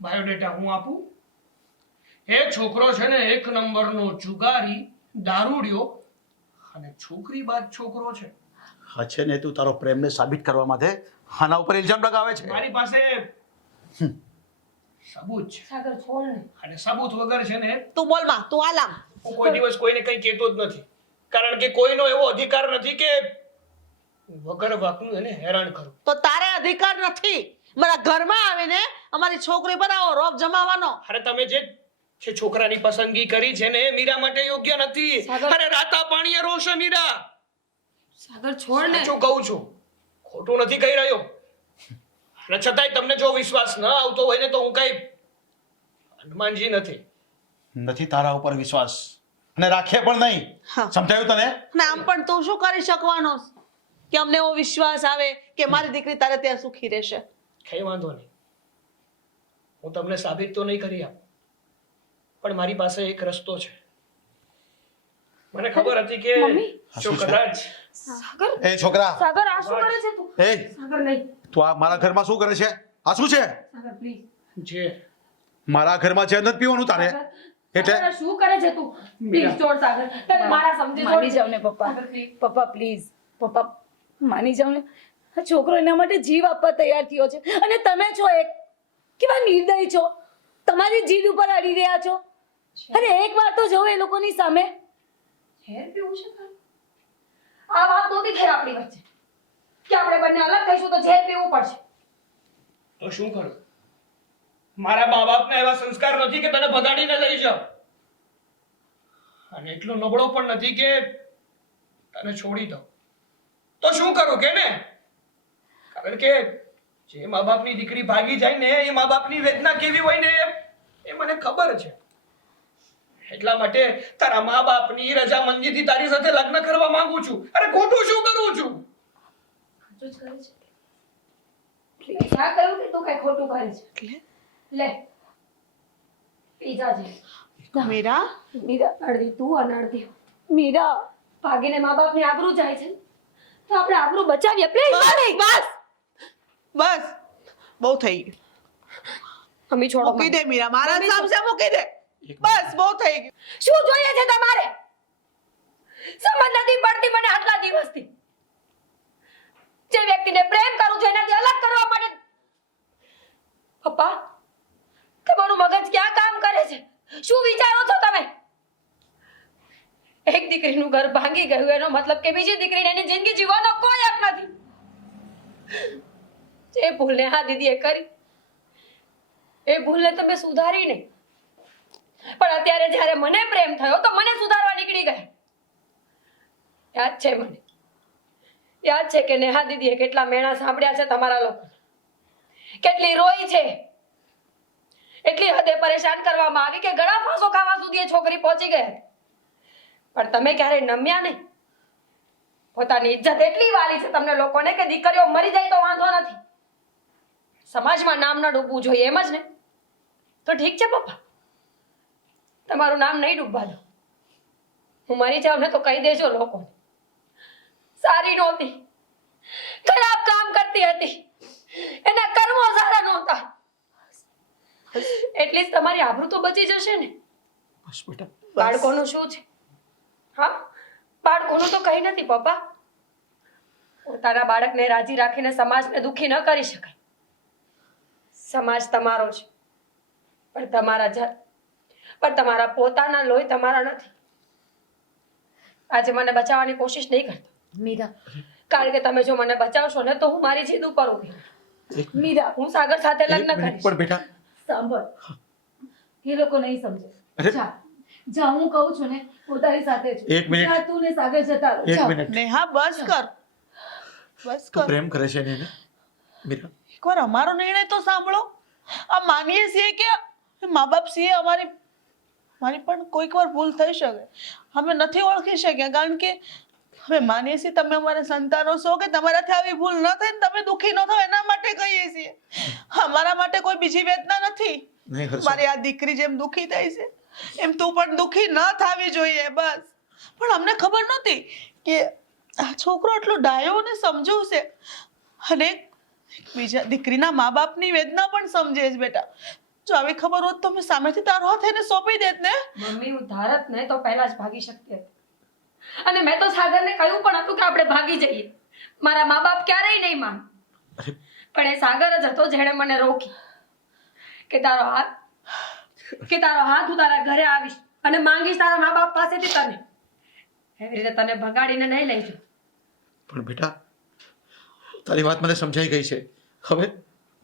બાયોડેટા હું આપું? એ છોકરો છે ને એક નંબરનો જુગારી, દારૂડિયો અને છોકરી બાદ છોકરો છે. હા છે ને, તું તારો પ્રેમને સાબિત કરવા માટે આના ઉપર ઇલ્ઝામ લગાવે છે. મારી પાસે સબૂત છે સાગર છોડ ને. અને સબૂત વગર છે ને તું બોલ માં, તું આલામ. હું કોઈ દિવસ કોઈને કંઈ કહેતો જ નથી. કારણ કે કોઈનો એવો અધિકાર નથી કે વગર વાકનું એને હેરાન કરું. તો તારે અધિકાર નથી મારા ઘરમાં આવીને અમારી છોકરી પર આવો રોપ જમાવવાનો. અરે તમે જે છોકરાની પસંદગી કરી છે ને એ મીરા માટે યોગ્ય નથી. સાગર. અરે રાતા પાણીએ રોશે મીરા. સાગર છોડ ને. સાચું કહું છું, ખોટું નથી કહી રહ્યો. અને છતાંય તમને જો વિશ્વાસ ન આવતો હોય ને તો હું કઈ હનુમાનજી નથી. નથી તારા ઉપર વિશ્વાસ અને રાખે પણ નહીં. હા. સમજાયું તને? ને આમ પણ તું શું કરી શકવાનો કે અમને એવો વિશ્વાસ આવે કે મારી દીકરી તારે ત્યાં સુખી રહેશે? કઈ વાંધો નહીં, હું તમને સાબિત તો નહીં કરી આપું, પણ મારી પાસે એક રસ્તો છે. મને ખબર હતી કે મમ્મી. જો કદાચ સાગર એ છોકરા, સાગર આ શું કરે છે તું? એ સાગર નહીં. તું આ મારા ઘરમાં શું કરે છે? આ શું છે? સાગર પ્લીઝ. જે મારા ઘરમાં જે નથી પીવાનું તારે એટલે સાગર આ શું કરે છે તું? પ્લીઝ છોડ સાગર. તને મારા સમજે માની જાવ ને પપ્પા. સાગર, please. પપ્પા પ્લીઝ, પપ્પા માની જાવ ને. આ છોકરો એના માટે જીવ આપવા તૈયાર થયો છે અને તમે છો એક કેવા નિર્દય છો. તમારી જીદ ઉપર અડી રહ્યા છો. અરે એક વાર તો જોવો એ લોકોની સામે. ઝેર પીવું છે તારે? આ વાત નહોતી થઈ આપણી વચ્ચે કે આપણે બંને અલગ થઈશું તો ઝેર પીવું પડશે. તો શું કરું? મારા મા બાપના એવા સંસ્કાર નથી કે તને ભગાડીને લઈ જાવ, અને એટલો નબળો પણ નથી કે તને છોડી દઉં. તો શું કરું કે ને? કારણ કે જે મા બાપની દીકરી ભાગી જાય ને એ મા બાપની વેદના કેવી હોય ને એ મને ખબર છે. એટલા માટે તારા મા બાપની રજામંદીથી તારી સાથે લગ્ન કરવા માંગુ છું. અરે ખોટું શું કરું છું? સાચું જ કરે છે. મેં ક્યાં કહ્યું કે તું કઈ ખોટું કરે છે? લે પીઝા છે. મીરા, મીરા અડધી તું અને અડધી હું. મીરા, ભાગીને મા બાપની આબરૂ જાય છે તો આપણે આબરૂ બચાવીએ પ્લીઝ. બસ બસ બહુ થઈ ગયું. મમ્મી છોડો મૂકી મને. દે મીરા, મારા સામે મૂકી દે. બસ બહુ થઈ ગયું. શું જોઈએ છે તમારે? સમજ નથી પડતી મને આટલા દિવસથી. જે વ્યક્તિને પ્રેમ કરું છું એનાથી અલગ કરવા માટે પપ્પા તમારું મગજ ક્યાં કામ કરે છે? શું વિચારો છો તમે? એક દીકરીનું ઘર ભાંગી ગયું એનો મતલબ કે બીજી દીકરીને એની જિંદગી જીવવાનો કોઈ હક નથી. જે ભૂલને આ દીદીએ કરી એ ભૂલને તમે સુધારી નહીં, પણ અત્યારે જ્યારે મને પ્રેમ થયો તો મને સુધારવા નીકળી ગયા. યાદ છે મને, યાદ છે કે નેહા દીદીએ કેટલા મેણા સાંભળ્યા છે તમારા લોકો, કેટલી રોઈ છે, એટલી હદે પરેશાન કરવામાં આવી કે ગળા ફાંસો ખાવા સુધી એ છોકરી પહોંચી ગઈ હતી. પણ તમે ક્યારેય નમ્યા નહીં. પોતાની ઇજ્જત એટલી વાલી છે તમને લોકોને કે દીકરીઓ મરી જાય તો વાંધો નથી, સમાજમાં નામ ન ડૂબવું જોઈએ એમ જ ને? તો ઠીક છે પપ્પા, તમારું નામ નહીં ડૂબવા દો. હું મરી જાઉં ને તો કહી દેજો લોકો. સારી નહોતી, ખરાબ કામ કરતી હતી, એના કર્મો સારા નહોતા. એટલીસ્ટ તમારી આબરૂ તો બચી જશે ને. બસ બેટા. બાળકોનું શું છે? હા, બાળકોનું તો કઈ નથી પપ્પા. પોતાના બાળકને રાજી રાખીને સમાજને દુખી ન કરી શકાય. સમાજ તમારો છે, પણ તમારા પોતાના લોહી તમારા નથી. આજે મને બચાવવાની કોશિશ નહીં કરતા મીરા, કારણ કે તમે જો મને બચાવશો ને તો હું મારી જીદ ઉપર ઊભી રહીશ. મીરા, હું સાગર સાથે લગ્ન કરીશ. પણ બેટા સાંભળ, એ લોકો નહીં સમજે. અરે. જા, જા, હું કહું છું ને હું તારી સાથે છું. એક મિનિટ. જા, તું ને સાગર જતા રહો. એક જા. મિનિટ, નેહા બસ કર, બસ તું કર. પ્રેમ કરે છે ને એને? મીરા, એકવાર અમારો નિર્ણય તો સાંભળો. આ માનીએ છીએ કે મા બાપ છીએ, મારી પણ કોઈક વાર ભૂલ થઈ શકે. અમે નથી ઓળખી શક્યા કારણ કે અમે માનીએ છીએ તમે અમારા સંતાનો છો કે તમારાથી આવી ભૂલ ન થાય ને તમે દુઃખી ન થાવ એના માટે કહીએ છીએ. અમારા માટે કોઈ બીજી વેદના નથી. નહીં હર્ષ, મારી આ દીકરી જેમ દુઃખી થાય છે એમ તું પણ દુઃખી ન થાવી જોઈએ બસ. પણ અમને ખબર નહોતી કે આ છોકરો એટલો ડાયો ને સમજુ છે અને બીજા દીકરીના મા બાપની વેદના પણ સમજે છે બેટા. જો આવી ખબર હોત તો મેં સામેથી તારો હાથ એને સોંપી દેત ને. મમ્મી, હું ધારત ને તો પહેલા જ ભાગી શકતી હતી. અને મેં તો સાગરને કહ્યું પણ હતું કે આપણે ભાગી જઈએ. મારા મા બાપ ક્યારેય નહીં માન. અરે પણ એ સાગર જ હતો જેણે મને રોકી કે તારો હાથ હું તારા ઘરે આવીશ અને માંગીશ તારા મા બાપ પાસેથી તને. એવી રીતે તને ભગાડીને નહીં લઈ જાઉં. પણ બેટા, તારી વાત મને સમજાઈ ગઈ છે. હવે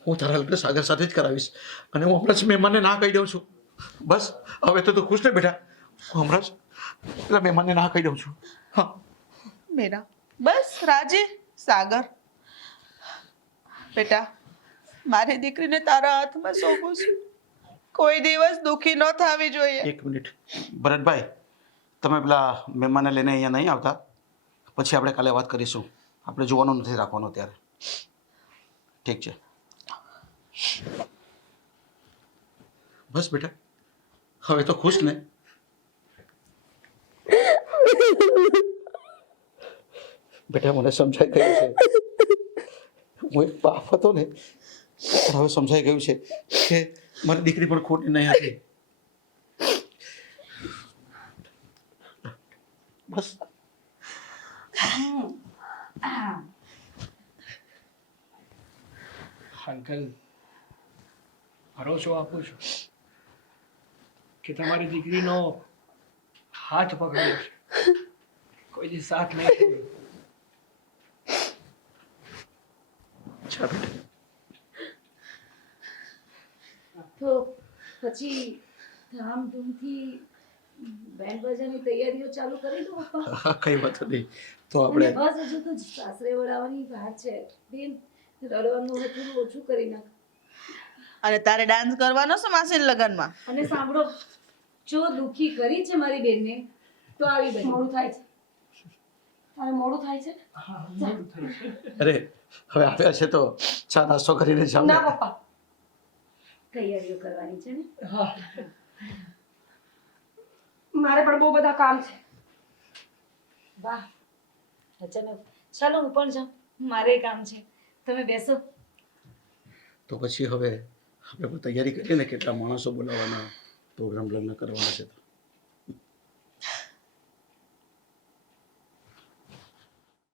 હું તારા લગ્ન સાગર સાથે જ કરાવીશ અને હું હમણાં જ મહેમાનને ના કહી દઉં છું. બસ હવે તો તું ખુશ ને બેટા? હું હમણાં જ પેલા મહેમાનને ના કહી દઉં છું. હા મેરા બસ રાજી. સાગર બેટા, મારી દીકરીને તારા હાથમાં સોંપું છું. કોઈ દિવસ દુઃખી ન થવી જોઈએ. એક મિનિટ ભરતભાઈ, તમે પેલા મહેમાનને લઈને અહીંયા નહીં આવતા? પછી આપણે કાલે વાત કરીશું. આપણે જોવાનું નથી રાખવાનું ત્યારે. ઠીક છે? બસ બેટા, હવે તો ખુશ ને? બેટા મને સમજાઈ ગયું છે. હું એક પાપ હતો ને, પણ હવે સમજાઈ ગયું છે કે મારી દીકરી પણ ખોટી નહીં હતી. બસ અંકલ, ભરોસો આપું છું કે તમારી દીકરીનો હાથ પકડ્યો છે, કોઈ દી સાથ નહીં છોડ્યો. અચ્છા બેટા, તો પછી ધામધૂમથી બેન્ડ બાજાની તૈયારીઓ ચાલુ કરી દો પપ્પા. હા કઈ વાંધો નહીં. તો અને આપણે બસ હજુ તો સાસરે વળાવવાની વાત છે. બેન, રડવાનું હવે થોડું ઓછું કરી નાખ. અને તારે ડાન્સ કરવાનો છે માસીના લગ્નમાં? અને સાંભળો, જો દુખી કરી છે મારી બેનને તો આવી બની. મોડું થાય છે. તારે મોડું થાય છે? અરે હવે આવ્યા છે તો ચા નાસ્તો કરીને જાવ ને. ના પપ્પા, તૈયારીઓ કરવાની છે ને. હા, મારે પણ બહુ બધા કામ છે. વાહ, અચાનક. ચાલો હું પણ જાઉં, મારે કામ છે. તમે બેસો. તો પછી હવે આપણે તૈયારી કરીએ ને, કેટલા માણસો બોલાવવાના, પ્રોગ્રામ લગ્ન કરવાના છે તો.